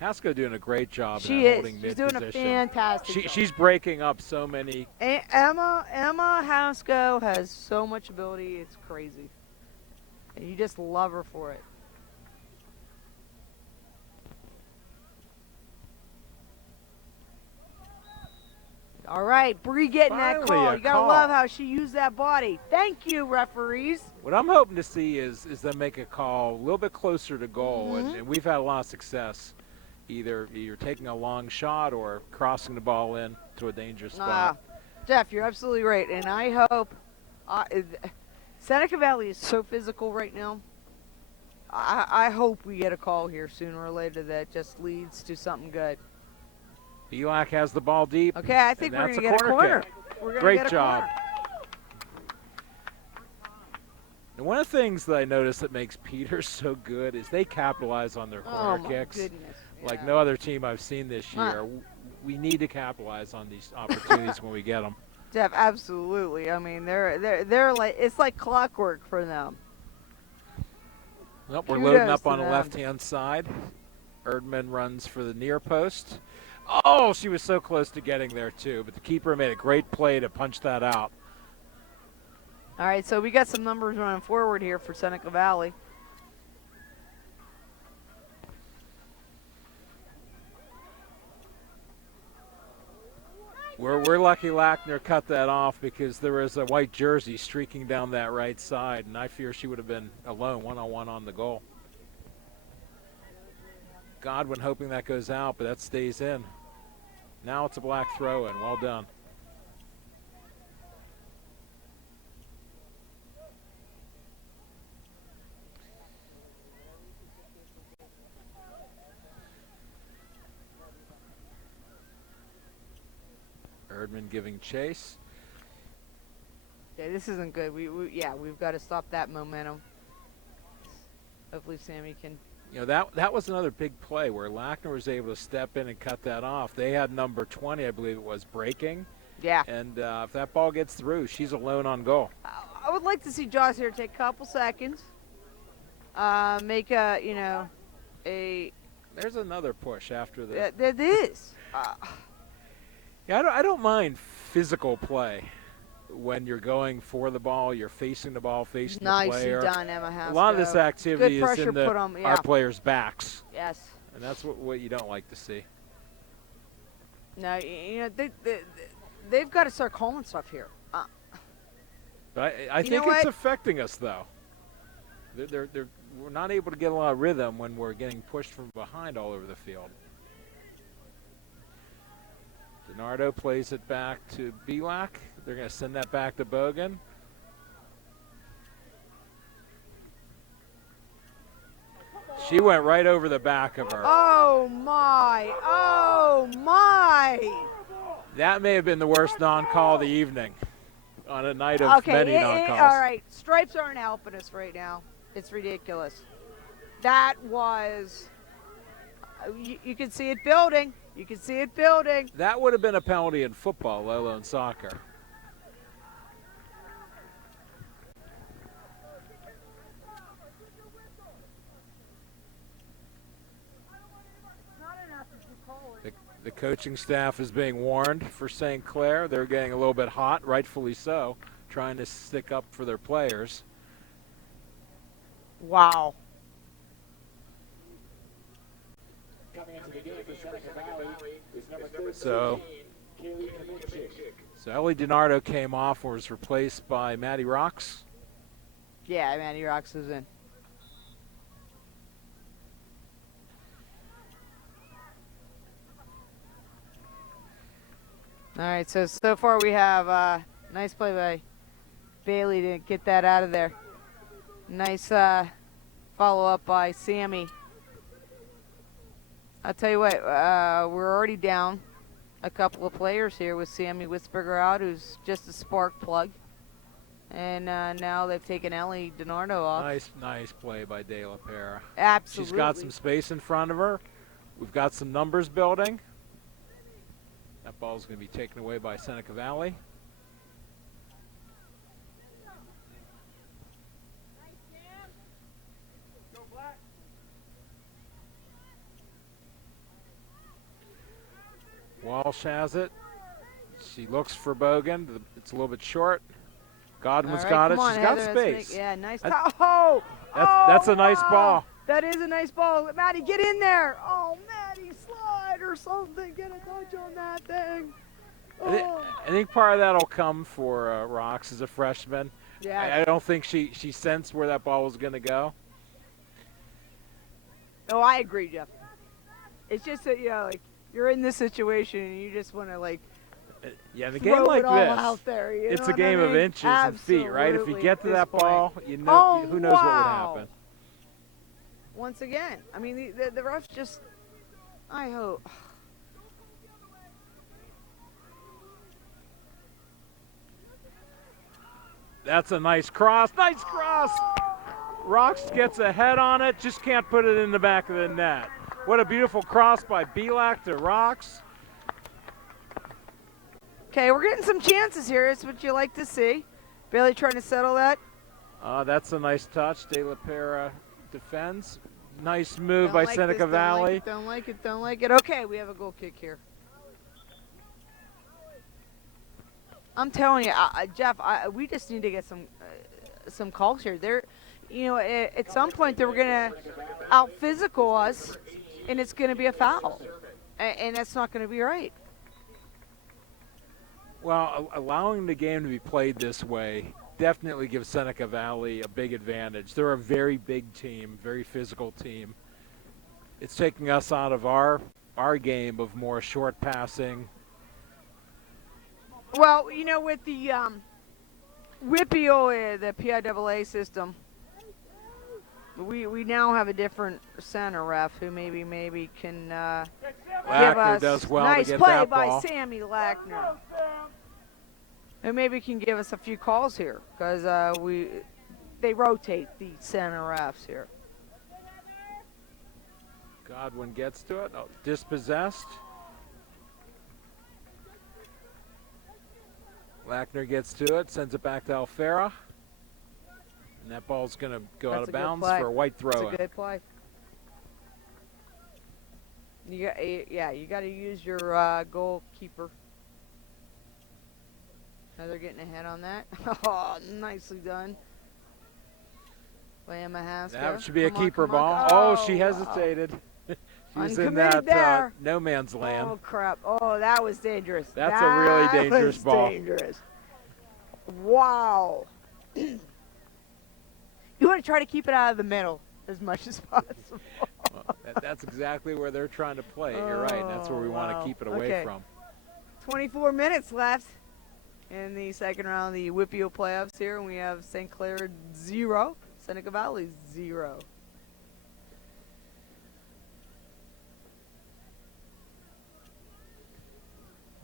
Hasko doing a great job She in is. holding She's mid-position. doing a fantastic job. She's breaking up so many. Emma Hasko has so much ability. It's crazy. And you just love her for it. All right, Bree getting that Finally, call. a You gotta call. love how she used that body. Thank you, referees. What I'm hoping to see is them make a call a little bit closer to goal, and we've had a lot of success, either taking a long shot or crossing the ball in to a dangerous spot. Jeff, you're absolutely right, and I hope Seneca Valley is so physical right now. I hope we get a call here sooner or later that just leads to something good. Belak has the ball deep. Okay, I think we're going to get a corner. Great job. And one of the things that I noticed that makes Peters so good is they capitalize on their corner kicks like no other team I've seen this year. We need to capitalize on these opportunities when we get them. Jeff, absolutely. I mean, they're like, it's like clockwork for them. Well, we're loading up on the left-hand side. Erdman runs for the near post. Oh, she was so close to getting there, too. But the keeper made a great play to punch that out. All right, so we got some numbers running forward here for Seneca Valley. We're lucky Lackner cut that off because there was a white jersey streaking down that right side, and I fear she would have been alone, one-on-one on the goal. Godwin hoping that goes out, but that stays in. Now it's a black throw-in. Well done. Erdman giving chase. Yeah, this isn't good. We've got to stop that momentum. Hopefully Sammy can. You know, that was another big play where Lackner was able to step in and cut that off. They had number 20, I believe it was, breaking. Yeah. And if that ball gets through, she's alone on goal. I would like to see Josh here take a couple seconds, make a, a. There's another push after the. That is. Yeah, I don't mind physical play when you're going for the ball, you're facing the ball, facing the player. Nicely done, Emma Haskell. A lot of this activity Good is in put on, our players' backs. Yes. And that's what you don't like to see. No, they've got to start calling stuff here. But I think it's affecting us, though. We're not able to get a lot of rhythm when we're getting pushed from behind all over the field. DiNardo plays it back to Belak. They're going to send that back to Bogan. She went right over the back of her. Oh, my. Oh, my. That may have been the worst non-call of the evening on a night of many non-calls. All right. Stripes aren't helping us right now. It's ridiculous. That was you can see it building. You can see it building. That would have been a penalty in football, let alone soccer. The coaching staff is being warned for St. Clair. They're getting a little bit hot, rightfully so, trying to stick up for their players. Wow. So Ellie DiNardo came off or was replaced by Maddie Rocks. Yeah, Maddie Rocks is in. All right, so far we have nice play by Bailey to get that out of there. Nice follow-up by Sammy. I'll tell you what, we're already down a couple of players here with Sammy Witzberger out, who's just a spark plug. And now they've taken Ellie DiNardo off. Nice play by De La Pera. Absolutely. She's got some space in front of her. We've got some numbers building. That ball's going to be taken away by Seneca Valley. Walsh has it. She looks for Bogan. It's a little bit short. Godwin's got it. She's got space. Yeah, nice. That's a nice ball. That is a nice ball. Maddie, get in there. Oh, Maddie, slide or something. Get a touch on that thing. Oh. I think part of that will come for Rocks as a freshman. Yeah. I don't think she sensed where that ball was going to go. Oh, I agree, Jeff. It's just that, like, you're in this situation and you just want to, like, yeah, in a game like this, out there, it's a game of inches and feet, right? If you get to that ball, who knows what would happen. Once again, I mean, the refs just, I hope. That's a nice cross. Nice cross. Rocks gets a head on it, just can't put it in the back of the net. What a beautiful cross by Belak to Rocks. Okay, we're getting some chances here. It's what you like to see. Bailey trying to settle that. That's a nice touch. De La Pera defends. Nice move by Seneca Valley. Don't like it. Okay, we have a goal kick here. I'm telling you, Jeff, we just need to get some calls here. At some point they were going to out-physical us, and it's going to be a foul. And that's not going to be right. Well, allowing the game to be played this way definitely gives Seneca Valley a big advantage. They're a very big team, very physical team. It's taking us out of our game of more short passing. Well, with the WPIAL, the PIAA system, we now have a different center ref who maybe can give us does well nice to get play that by ball. Sammy Lackner. And maybe can give us a few calls here because they rotate the center refs here. Godwin gets to it. Oh, dispossessed. Lackner gets to it, sends it back to Alfera. And that ball's going to go out That's of a good bounds play. for a white That's throw. a good play. You got to use your goalkeeper. Now they're getting ahead on that. Oh, nicely done. Mahaska. That should be a Come on, keeper come on. ball. Oh, she wow. hesitated. She's in Uncommitted that there. no man's land. Oh, crap. Oh, that was dangerous. That's a really dangerous ball. Dangerous. Wow. You want to try to keep it out of the middle as much as possible. Well, that's exactly where they're trying to play. You're right. That's where we want to keep it away from. 24 minutes left in the second round of the WPIAL playoffs here. And we have St. Clair 0, Seneca Valley 0.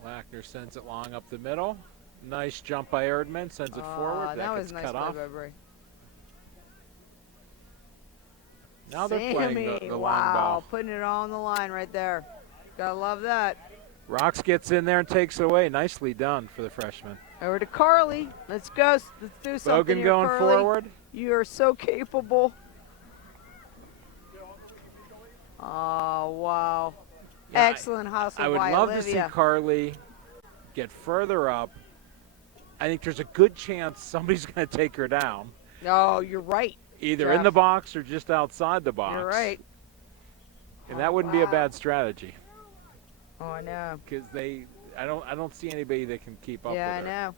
Lackner sends it long up the middle. Nice jump by Erdman. Sends it forward. That gets was nice cut off. by Bray. Now they're playing the long wow, ball. Putting it on the line right there. Gotta love that. Rox gets in there and takes it away. Nicely done for the freshman. Over to Carly. Let's go. Let's do something Bogan here, going Carly. forward. You are so capable. Oh, wow. Yeah, Excellent hustle I would by love Olivia. to see Carly get further up. I think there's a good chance somebody's going to take her down. No, you're right. Either Jeff. in the box or just outside the box. You're right. And that wouldn't be a bad strategy. Oh, I know. Because I don't see anybody that can keep up with her. Yeah, I know.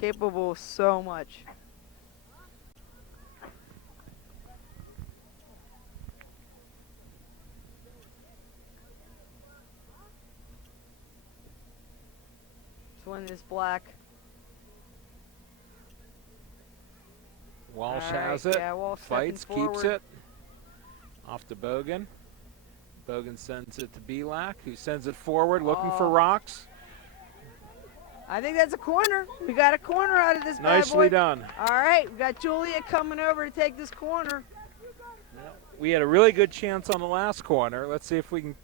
Capable of so much. Let's win this black. Walsh All right, has it. yeah, Walsh Fights, stepping keeps forward. it. Off to Bogan. Bogan sends it to Belak, who sends it forward, looking for rocks. I think that's a corner. We got a corner out of this bad boy. Nicely done. All right, we got Julia coming over to take this corner. We had a really good chance on the last corner. Let's see if we can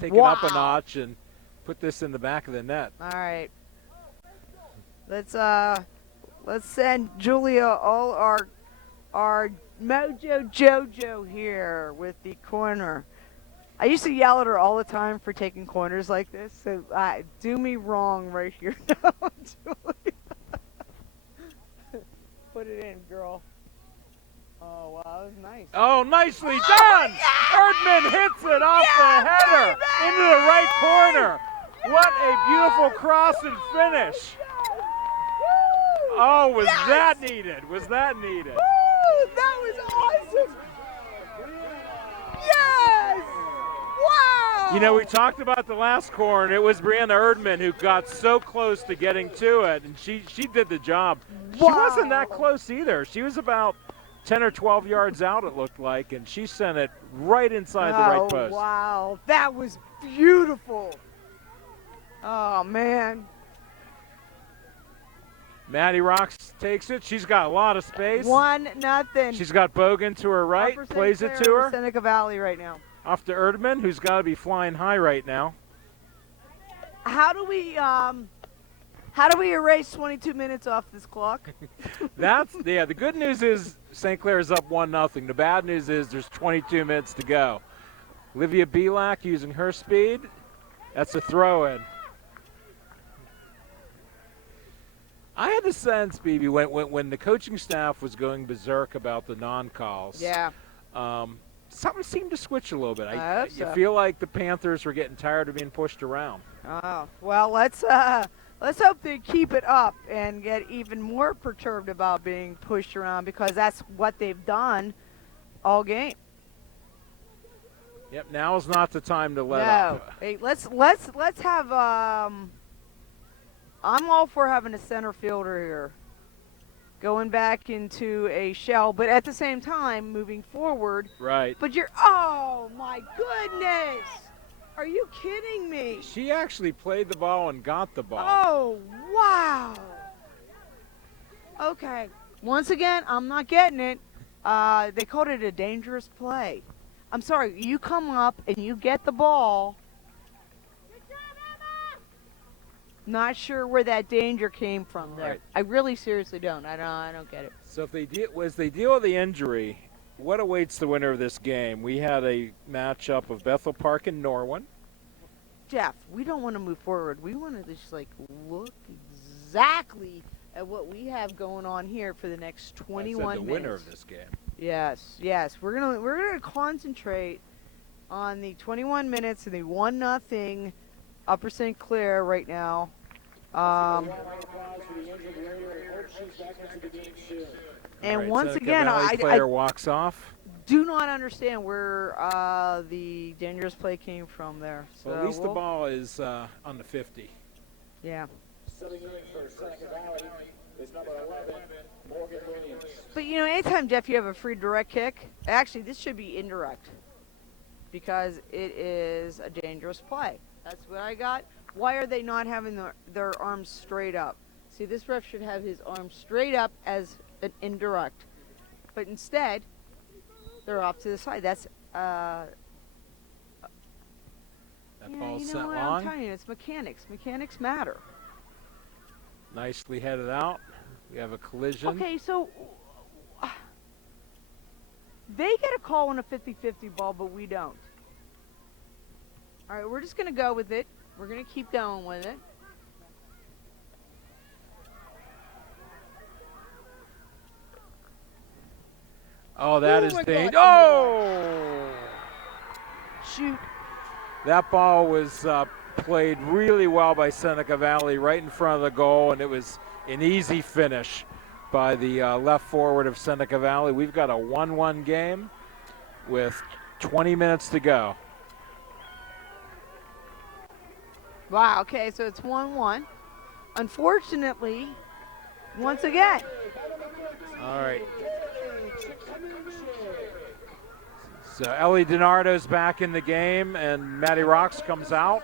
take it up a notch and put this in the back of the net. All right. Let's send Julia all our Mojo Jojo here with the corner. I used to yell at her all the time for taking corners like this, so do me wrong right here now, Julia. Put it in, girl. Oh, wow, that was nice. Oh, nicely done! Erdman hits it off the header into the right corner. What a beautiful cross and finish. Oh, was that needed? Was that needed? Woo, that was awesome. Yes! Wow! You know, we talked about the last corner. It was Brianna Erdman who got so close to getting to it, and she did the job. She wasn't that close either. She was about 10 or 12 yards out, it looked like, and she sent it right inside the right post. Wow, that was beautiful. Oh, man. Maddie Rocks takes it. She's got a lot of space. 1-0. She's got Bogan to her right, Upper plays St. it Clair to over her. Seneca Valley right now. Off to Erdman, who's got to be flying high right now. How do we erase 22 minutes off this clock? The good news is St. Clair is up 1-0. The bad news is there's 22 minutes to go. Olivia Belak using her speed. That's a throw-in. I had the sense, BB, when the coaching staff was going berserk about the non-calls. Yeah. Something seemed to switch a little bit. I hope You so. feel like the Panthers were getting tired of being pushed around. Oh, well, let's hope they keep it up and get even more perturbed about being pushed around, because that's what they've done all game. Yep, now is not the time to let up. Hey, let's have I'm all for having a center fielder here, going back into a shell, but at the same time moving forward. Right. But oh my goodness! Are you kidding me? She actually played the ball and got the ball. Oh, wow. Okay. Once again, I'm not getting it. They called it a dangerous play. I'm sorry. You come up and you get the ball. Not sure where that danger came from there. Right. I really seriously don't. I don't get it. So if they deal with the injury, what awaits the winner of this game? We had a matchup of Bethel Park and Norwin. Jeff, we don't want to move forward. We want to just like look exactly at what we have going on here for the next 21 I said the minutes. winner of this game. Yes, yes. We're gonna concentrate on the 21 minutes and the 1-0 Upper St. Clair right now. And right, once Seneca again, Valley player walks off. do not understand where the dangerous play came from there. So Well, at least the ball is on the 50. Yeah. Sitting in for Seneca Valley is number 11, Morgan Williams. But you know, anytime, Jeff, you have a free direct kick, actually this should be indirect because it is a dangerous play. That's what I got. Why are they not having their arms straight up? See, this ref should have his arms straight up as an indirect. But instead, they're off to the side. That's, That ball's you know sent what? long. I'm telling you, it's mechanics. Mechanics matter. Nicely headed out. We have a collision. Okay, so they get a call on a 50-50 ball, but we don't. All right, we're just going to go with it. We're going to keep going with it. Oh, that Oh is my dangerous. God. Oh! Shoot. That ball was played really well by Seneca Valley right in front of the goal, and it was an easy finish by the left forward of Seneca Valley. We've got a 1-1 game with 20 minutes to go. Wow, okay, so it's 1-1. Unfortunately, once again. All right. So Ellie DiNardo's back in the game, and Matty Rocks comes out.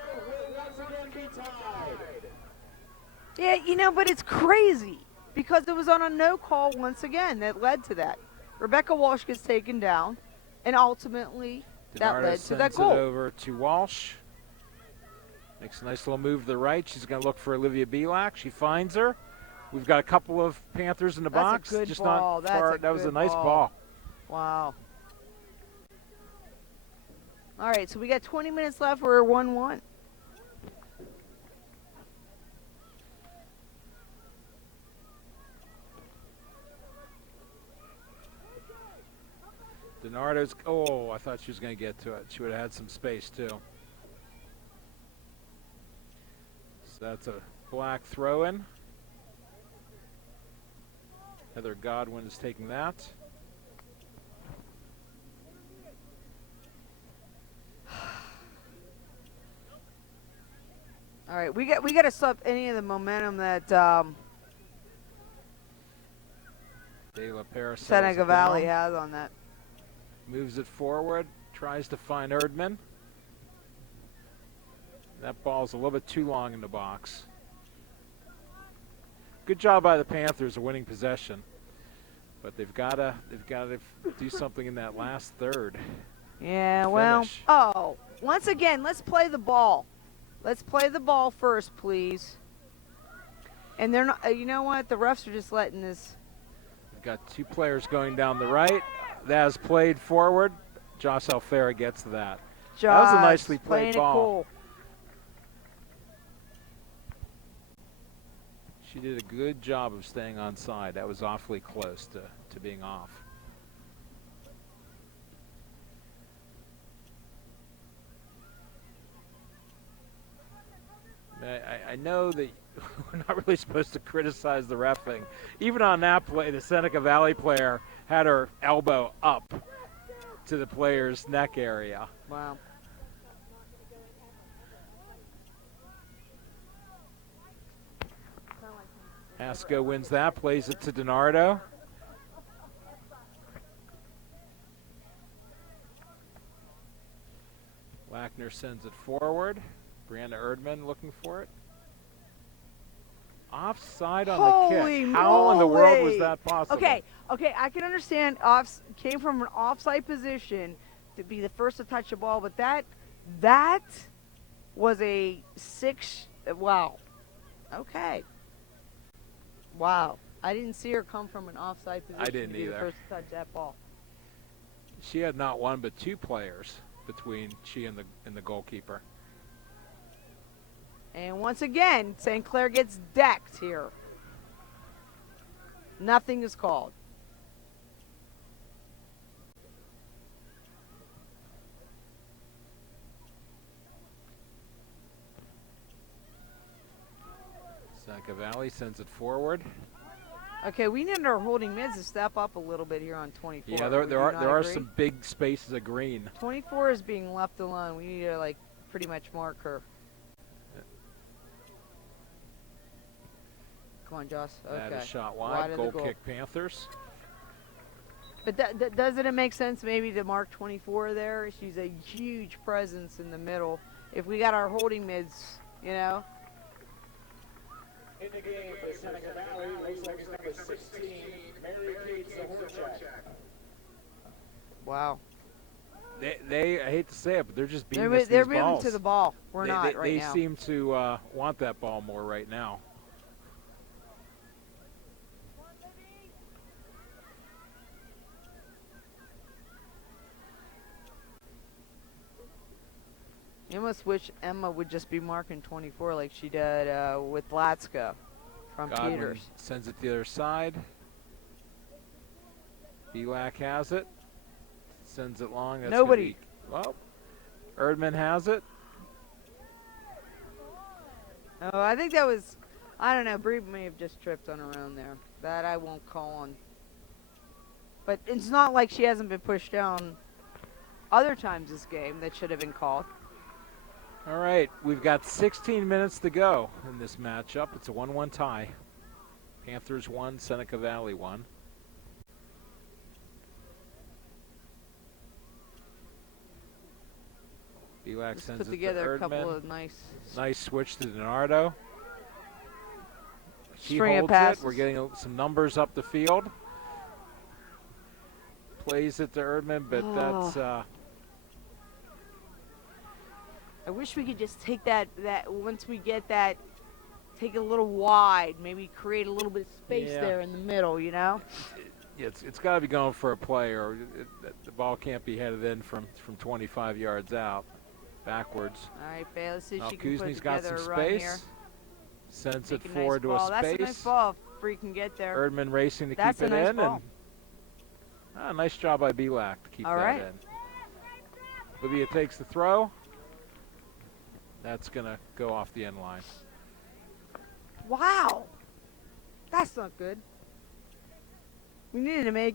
Yeah, you know, but it's crazy because it was on a no call once again that led to that. Rebecca Walsh gets taken down, and ultimately that DiNardo led to that sends goal. it over to Walsh. Makes a nice little move to the right. She's going to look for Olivia Belak. She finds her. We've got a couple of Panthers in the That's a box. good Just ball. not That's far. a That was a good nice ball. ball. Wow. All right, so we got 20 minutes left. We're 1-1. DiNardo's. Oh, I thought she was going to get to it. She would have had some space too. So that's a black throw-in. Heather Godwin is taking that. All right, we got to stop any of the momentum that De La Pera settles Seneca it Valley down. has on that. Moves it forward. Tries to find Erdman. That ball's a little bit too long in the box. Good job by the Panthers of winning possession, but they've got to do something in that last third. Yeah, well, Finish. oh, once again, let's play the ball. Let's play the ball first, please. And they're not. You know what? The refs are just letting this. We've got two players going down the right. That is played forward. Josh Alfera gets that. That was a nicely played playing ball. It cool. She did a good job of staying on side. That was awfully close to being off. I know that we're not really supposed to criticize the reffing. Even on that play, the Seneca Valley player had her elbow up to the player's neck area. Wow. Haskell wins that, plays it to DiNardo. Wagner sends it forward. Brianna Erdman looking for it. Offside on the Holy kick. How in the world was moly. that possible? Okay, I can understand came from an offside position to be the first to touch the ball, but that was a wow. Okay. Wow. I didn't see her come from an offside position I didn't to be the either. first to touch that ball. She had not one but two players between she and the goalkeeper. And once again, St. Clair gets decked here. Nothing is called. Seneca Valley sends it forward. Okay, we need our holding mids to step up a little bit here on 24. Yeah, Would there you are not there are agree? some big spaces of green. 24 is being left alone. We need to like pretty much mark her. Come on, Joss. Okay. That is shot Wide wide. of Goal the goal. kick Panthers. But doesn't it make sense maybe to mark 24 there? She's a huge presence in the middle. If we got our holding mids, you know. In the game for Seneca Valley, looks like it's number 16, Mary Kate Zahorchak. Wow. They I hate to say it, but they're just beating They're us these moving balls. to the ball. We're not right they now. seem to want that ball more right now. You almost wish Emma would just be marking 24 like she did with Latsko from Godwin Peters. sends it to the other side. Belak has it. Sends it long. That's gonna Nobody. be- well, Erdman has it. Oh, I think that was, I don't know, Bree may have just tripped on her own there. That I won't call on. But it's not like she hasn't been pushed down other times this game that should have been called. All right, we've got 16 minutes to go in this matchup. It's a 1-1 tie. Panthers 1, Seneca Valley 1. Belak Just sends put it together to a couple Erdman. of nice Nice switch to DiNardo. She string of holds passes. it. We're getting some numbers up the field. Plays it to Erdman, but that's I wish we could just take that once we get that, take it a little wide, maybe create a little bit of space Yeah. there in the middle, you know? it's got to be going for a play, or the ball can't be headed in from 25 yards out, backwards. All right, Faye, let's see if Now she can put Kuzny's got together some a run here. space. Sends it Make a forward nice to ball. a That's space. a nice ball if Bree can get there. Erdman racing to That's keep a it nice in, ball. and nice job by Belak to keep All that right. in. Livia takes the throw. That's gonna go off the end line. Wow, that's not good. We needed to make.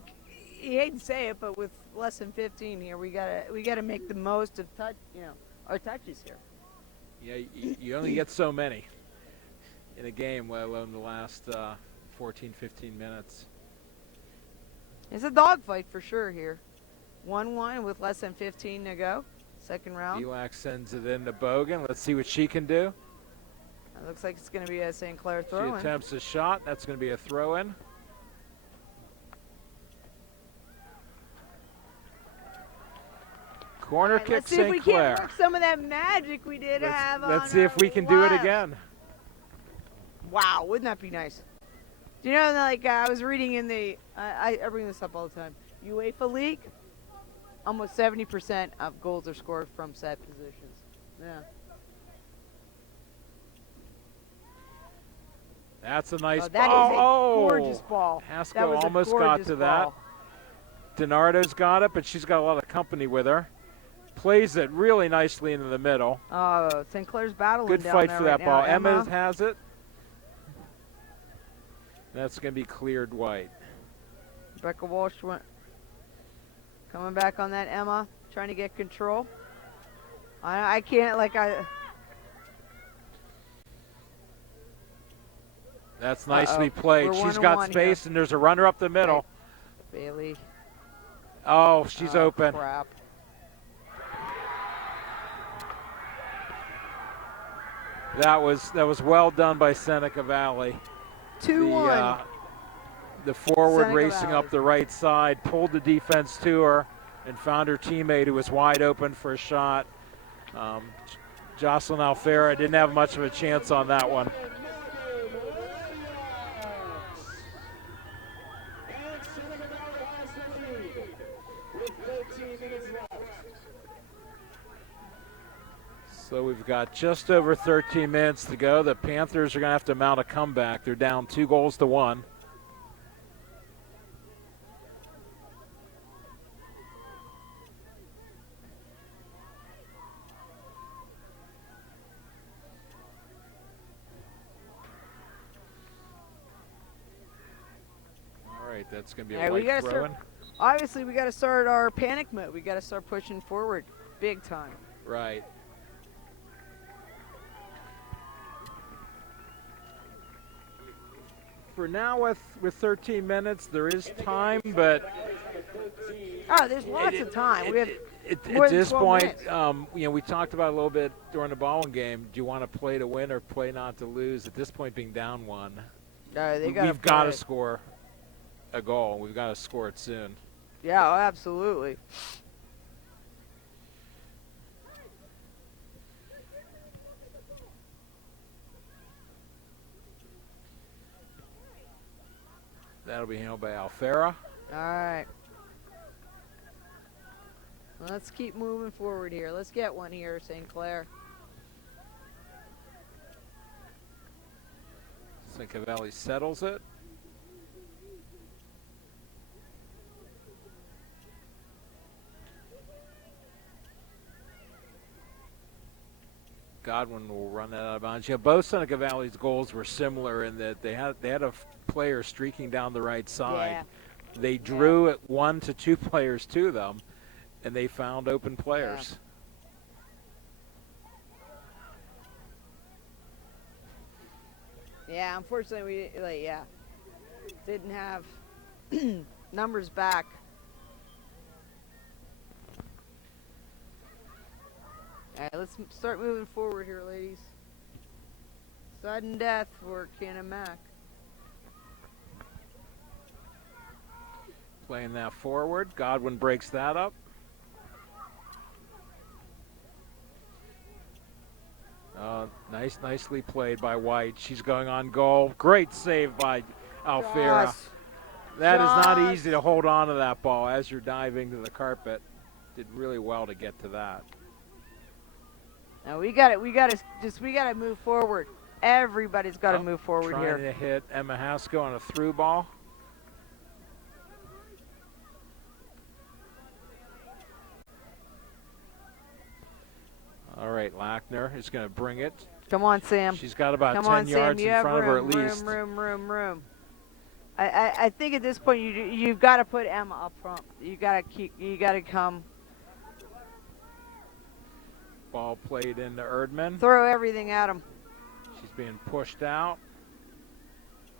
You hate to say it, but with less than 15 here, we gotta make the most of our touches here. Yeah, you only get so many in a game, let alone the last 14, 15 minutes. It's a dogfight for sure here. 1-1 with less than 15 to go. Second round. Belak sends it in to Bogan. Let's see what she can do. It looks like it's going to be a St. Clair She throw-in. attempts a shot. That's going to be a throw-in. Corner All right, kick, let's see if we St. can't Clair. work some of that magic we did have on Let's see if our we can do it left. again. Wow, wouldn't that be nice? Do you know, like I was reading in the, I bring this up all the time, UEFA League, almost 70% of goals are scored from set positions. Yeah. That's a nice Oh, that ball. is a gorgeous ball. Haskell That was a almost got gorgeous to ball. that. DiNardo's got it, but she's got a lot of company with her. Plays it really nicely into the middle. Oh, St. Clair's battling Good down fight there for right that ball. now. Emma has it. That's going to be cleared white. Rebecca Walsh went coming back on that Emma, trying to get control. I can't That's nicely played. We're She's got 1-1 space, and there's a runner up the middle. Bailey. Oh, she's Oh, open. Crap. That was well done by Seneca Valley. 2-1. The forward Seneca racing Valley. up the right side, pulled the defense to her, and found her teammate who was wide open for a shot. Jocelyn Alfera didn't have much of a chance on that one. So we've got just over 13 minutes to go. The Panthers are going to have to mount a comeback. They're down 2-1. All right, that's going to be a light throw-in. Obviously, we got to start our panic mode. We got to start pushing forward big time. Right. For now, with 13 minutes, there is time, but there's lots of time. We have at this point, minutes. we talked about it a little bit during the bowling game. Do you want to play to win or play not to lose? At this point, being down 1, we've got to score a goal. We've got to score it soon. Yeah, absolutely. That'll be handled by Alfera. All right. Let's keep moving forward here. Let's get one here, St. Clair. Seneca Valley settles it. Godwin will run that out of bounds. Yeah, both Seneca Valley's goals were similar in that they had a player streaking down the right side. Yeah. They drew it 1 to 2 players to them, and they found open players. Yeah, unfortunately we didn't have numbers back. All right, let's start moving forward here, ladies. Sudden death for Mac. Playing that forward. Godwin breaks that up. Nicely played by White. She's going on goal. Great save by Alfera. Yes. That is not easy to hold on to that ball as you're diving to the carpet. Did really well to get to that. Now we got to move forward. Everybody's got to move forward here. Trying to hit Emma Haskell on a through ball. All right, Lackner is going to bring it. Come on, Sam. She's got about Come 10 on, yards Sam. in front of her at least. Room. I think at this point you've got to put Emma up front. You got to come. Ball played into Erdman. Throw everything at him. She's being pushed out.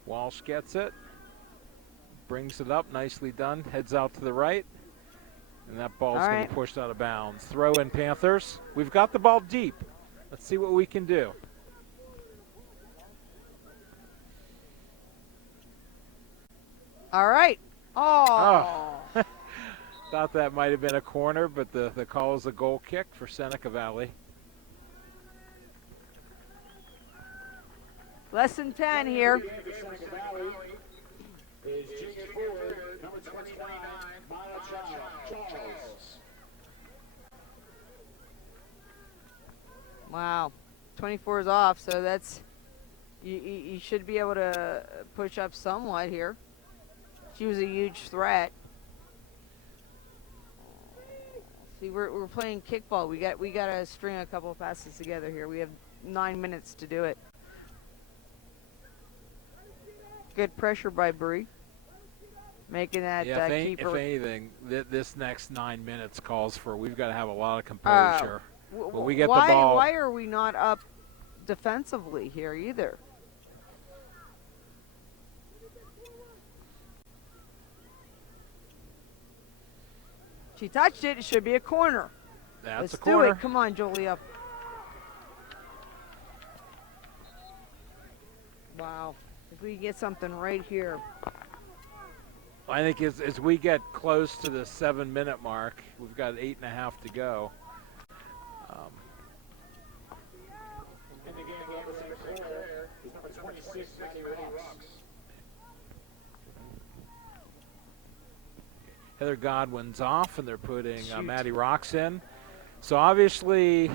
Walsh gets it. Brings it up. Nicely done. Heads out to the right. And that ball's going to be pushed out of bounds. Throw in Panthers. We've got the ball deep. Let's see what we can do. All right. Oh. Thought that might have been a corner, but the call is a goal kick for Seneca Valley. Less than 10 here. Is junior forward, number 29, Maya Charles. Wow. 24 is off, so that's you should be able to push up somewhat here. She was a huge threat. See, we're playing kickball. We got to string a couple of passes together here. We have 9 minutes to do it. Good pressure by Bree. Making that keeper. If anything, this next 9 minutes calls for we've got to have a lot of composure. When we get the ball. Why are we not up defensively here either? She touched it. It should be a corner. Let's a corner. Do it. Come on, Julia. Wow. If we get something right here. I think as we get close to the 7-minute mark, we've got 8.5 to go. In the game representing Claire is number 26, Maddie Rocks. Heather Godwin's off, and they're putting Maddie Rocks in. So obviously,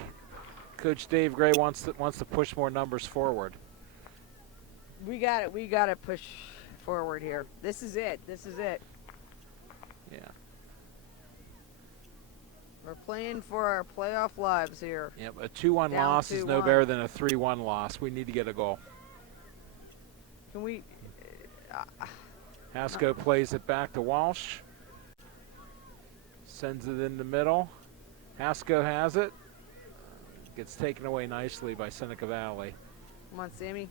Coach Dave Gray wants to push more numbers forward. We got it. We got to push forward here. This is it. This is it. Yeah. We're playing for our playoff lives here. Yep. A 2-1 loss is no better than a 3-1 loss. We need to get a goal. Can we? Hasko plays it back to Walsh. Sends it in the middle. Hasko has it. Gets taken away nicely by Seneca Valley. Come on, Sammy.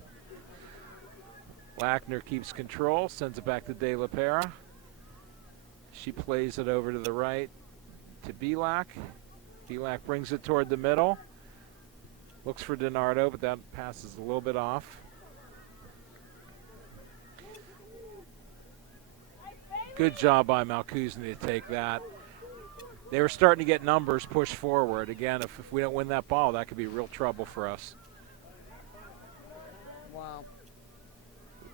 Lackner keeps control, sends it back to De La Pera. She plays it over to the right to Belak. Belak brings it toward the middle. Looks for DiNardo, but that passes a little bit off. Good job by Malkuzny to take that. They were starting to get numbers pushed forward. Again, if we don't win that ball, that could be real trouble for us. Wow.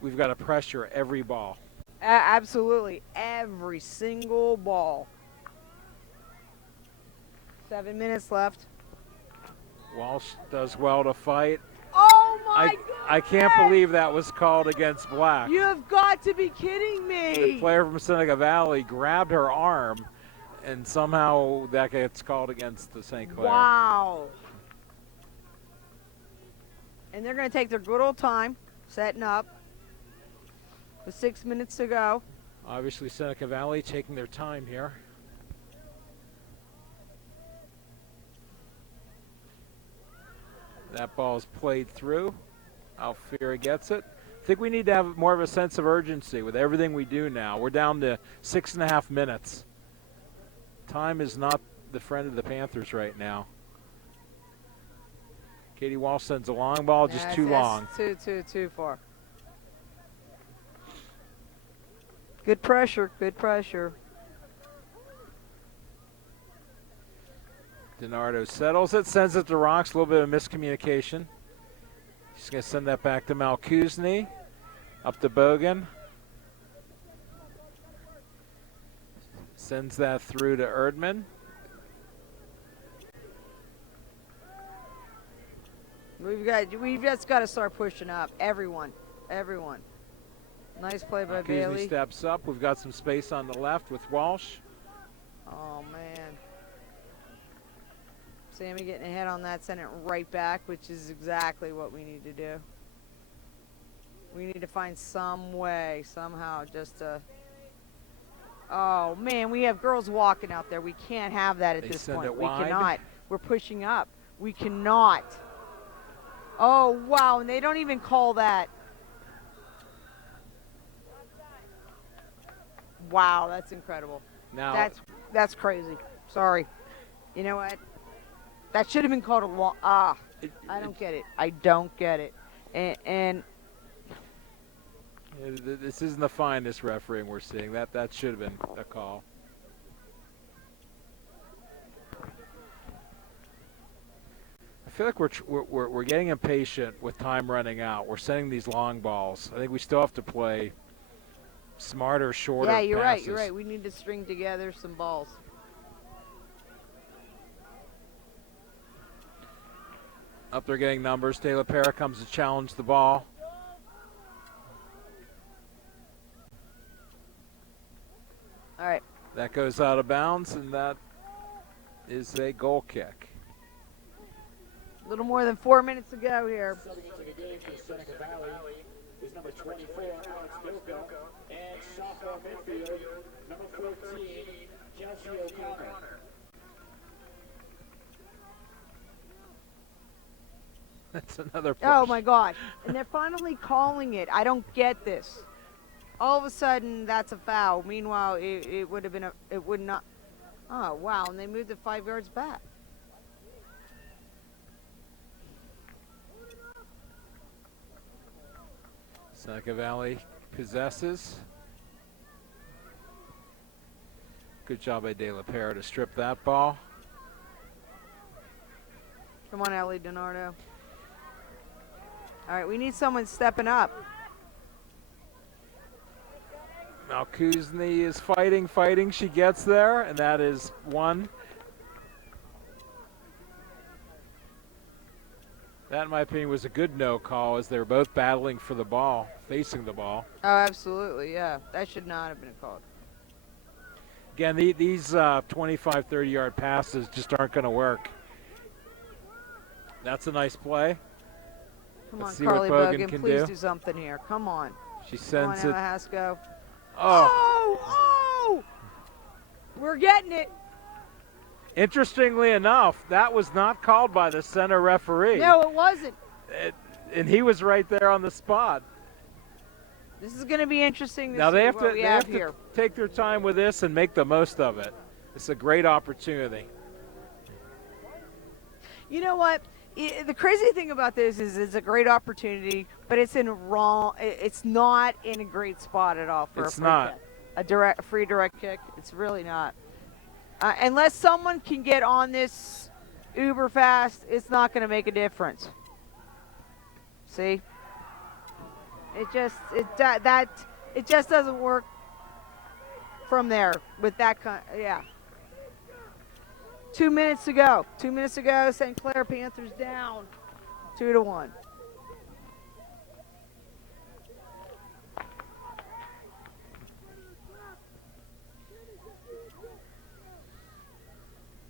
We've got to pressure every ball. Absolutely. Every single ball. 7 minutes left. Walsh does well to fight. Oh, my God. I can't believe that was called against Black. You have got to be kidding me. The player from Seneca Valley grabbed her arm, and somehow that gets called against the St. Clair. Wow. And they're going to take their good old time setting up with 6 minutes to go. Obviously, Seneca Valley taking their time here. That ball is played through. Alfieri gets it. I think we need to have more of a sense of urgency with everything we do now. We're down to 6.5 minutes. Time is not the friend of the Panthers right now. Katie Walsh sends a long ball, just too long. Too far. Good pressure, good pressure. DiNardo settles it, sends it to Rocks, a little bit of miscommunication. She's going to send that back to Malkuzny, up to Bogan. Sends that through to Erdman. We've just got to start pushing up. Everyone. Nice play by Bailey. Malkuzny steps up. We've got some space on the left with Walsh. Oh, man. Sammy getting ahead on that, send it right back, which is exactly what we need to do. We need to find some way, somehow, just to... Oh, man, we have girls walking out there. We can't have that at this point. We cannot. We're pushing up. We cannot. Oh, wow, and they don't even call that. Wow, that's incredible. Now That's crazy. Sorry. You know what? That should have been called a long. I don't get it. I don't get it. And this isn't the finest refereeing we're seeing. That should have been a call. I feel like we're getting impatient with time running out. We're sending these long balls. I think we still have to play smarter, shorter passes. Yeah, you're right. You're right. We need to string together some balls. Up there getting numbers. De La Pera comes to challenge the ball. All right. That goes out of bounds, and that is a goal kick. A little more than 4 minutes to go here. Subbing into the game for Seneca Valley is number 24, Alex Bilko, and sophomore midfielder, number 14, Kelsey O'Connor. That's another push. Oh, my gosh. And they're finally calling it. I don't get this. All of a sudden, that's a foul. Meanwhile, it would have been it would not. Oh, wow. And they moved it 5 yards back. Seneca Valley possesses. Good job by De La Pera to strip that ball. Come on, Ellie DiNardo. All right, we need someone stepping up. Malkuzny is fighting. She gets there, and that is one. That, in my opinion, was a good no call as they were both battling for the ball, facing the ball. Oh, absolutely, yeah. That should not have been called. Again, these 25, 30-yard passes just aren't going to work. That's a nice play. Come Let's on, see Carly what Bogan Bogan, can please do. do something here. Come on. She Come on, sends Emma it. Haskell. Oh. Oh! We're getting it. Interestingly enough, that was not called by the center referee. No, it wasn't. And he was right there on the spot. This is going to be interesting to Now see they have what to we they have have here. to take their time with this and make the most of it. It's a great opportunity. You know what? The crazy thing about this is it's a great opportunity, but it's it's not in a great spot at all for It's a free not. kick. A free direct kick. It's really not. Unless someone can get on this uber fast, it's not going to make a difference. See? It just doesn't work from there with that kind. Yeah. 2 minutes to go. 2 minutes to go. St. Clair Panthers down 2-1.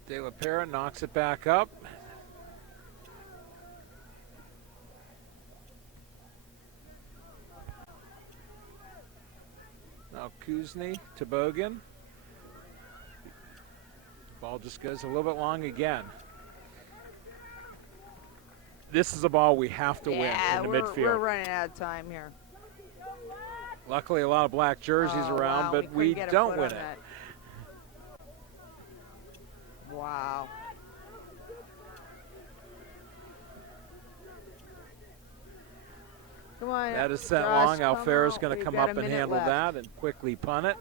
De La Pera knocks it back up. Now Kuzney to Bogan. Ball just goes a little bit long again. This is a ball we have to win in the midfield. We're running out of time here. Luckily, a lot of black jerseys around, wow, but we we couldn't get a don't foot win on it. that. Wow. Come on. That is sent Josh, long. Alfera's out. going to We've come got up a and minute handle left. that and quickly punt it.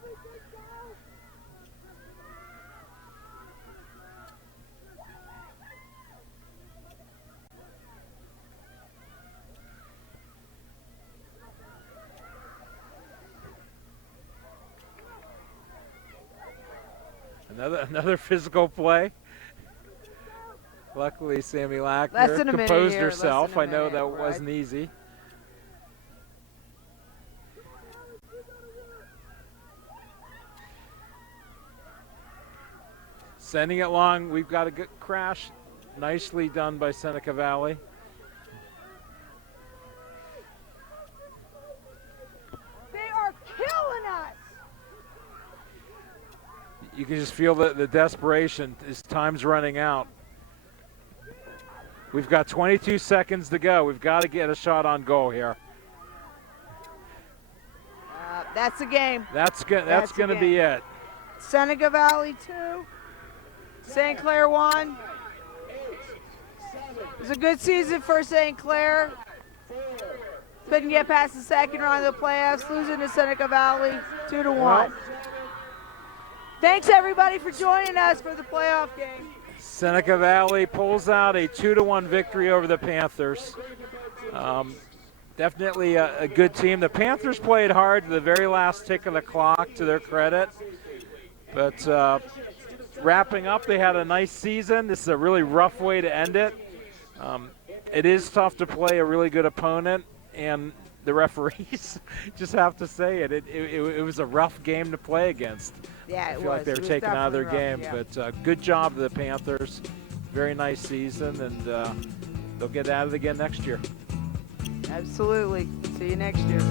Another physical play. Luckily, Sammy Less Lackner than a minute composed here, less herself. than a I know minute, that right. wasn't easy. Sending it long. We've got a good crash. Nicely done by Seneca Valley. They are killing us. You can just feel the desperation as time's running out. We've got 22 seconds to go. We've got to get a shot on goal here. That's a game. That's going to be it. Seneca Valley 2. St. Clair 1. It was a good season for St. Clair. Couldn't get past the second round of the playoffs, losing to Seneca Valley 2-1. Well, thanks everybody for joining us for the playoff game. Seneca Valley pulls out a 2-1 victory over the Panthers. Definitely a good team. The Panthers played hard to the very last tick of the clock, to their credit. But wrapping up, they had a nice season. This is a really rough way to end it. It is tough to play a really good opponent, and the referees just have to say it. It was a rough game to play against. Yeah, I it feel like they were taken out of their game. But good job to the Panthers. Very nice season, and they'll get at it again next year. Absolutely. See you next year.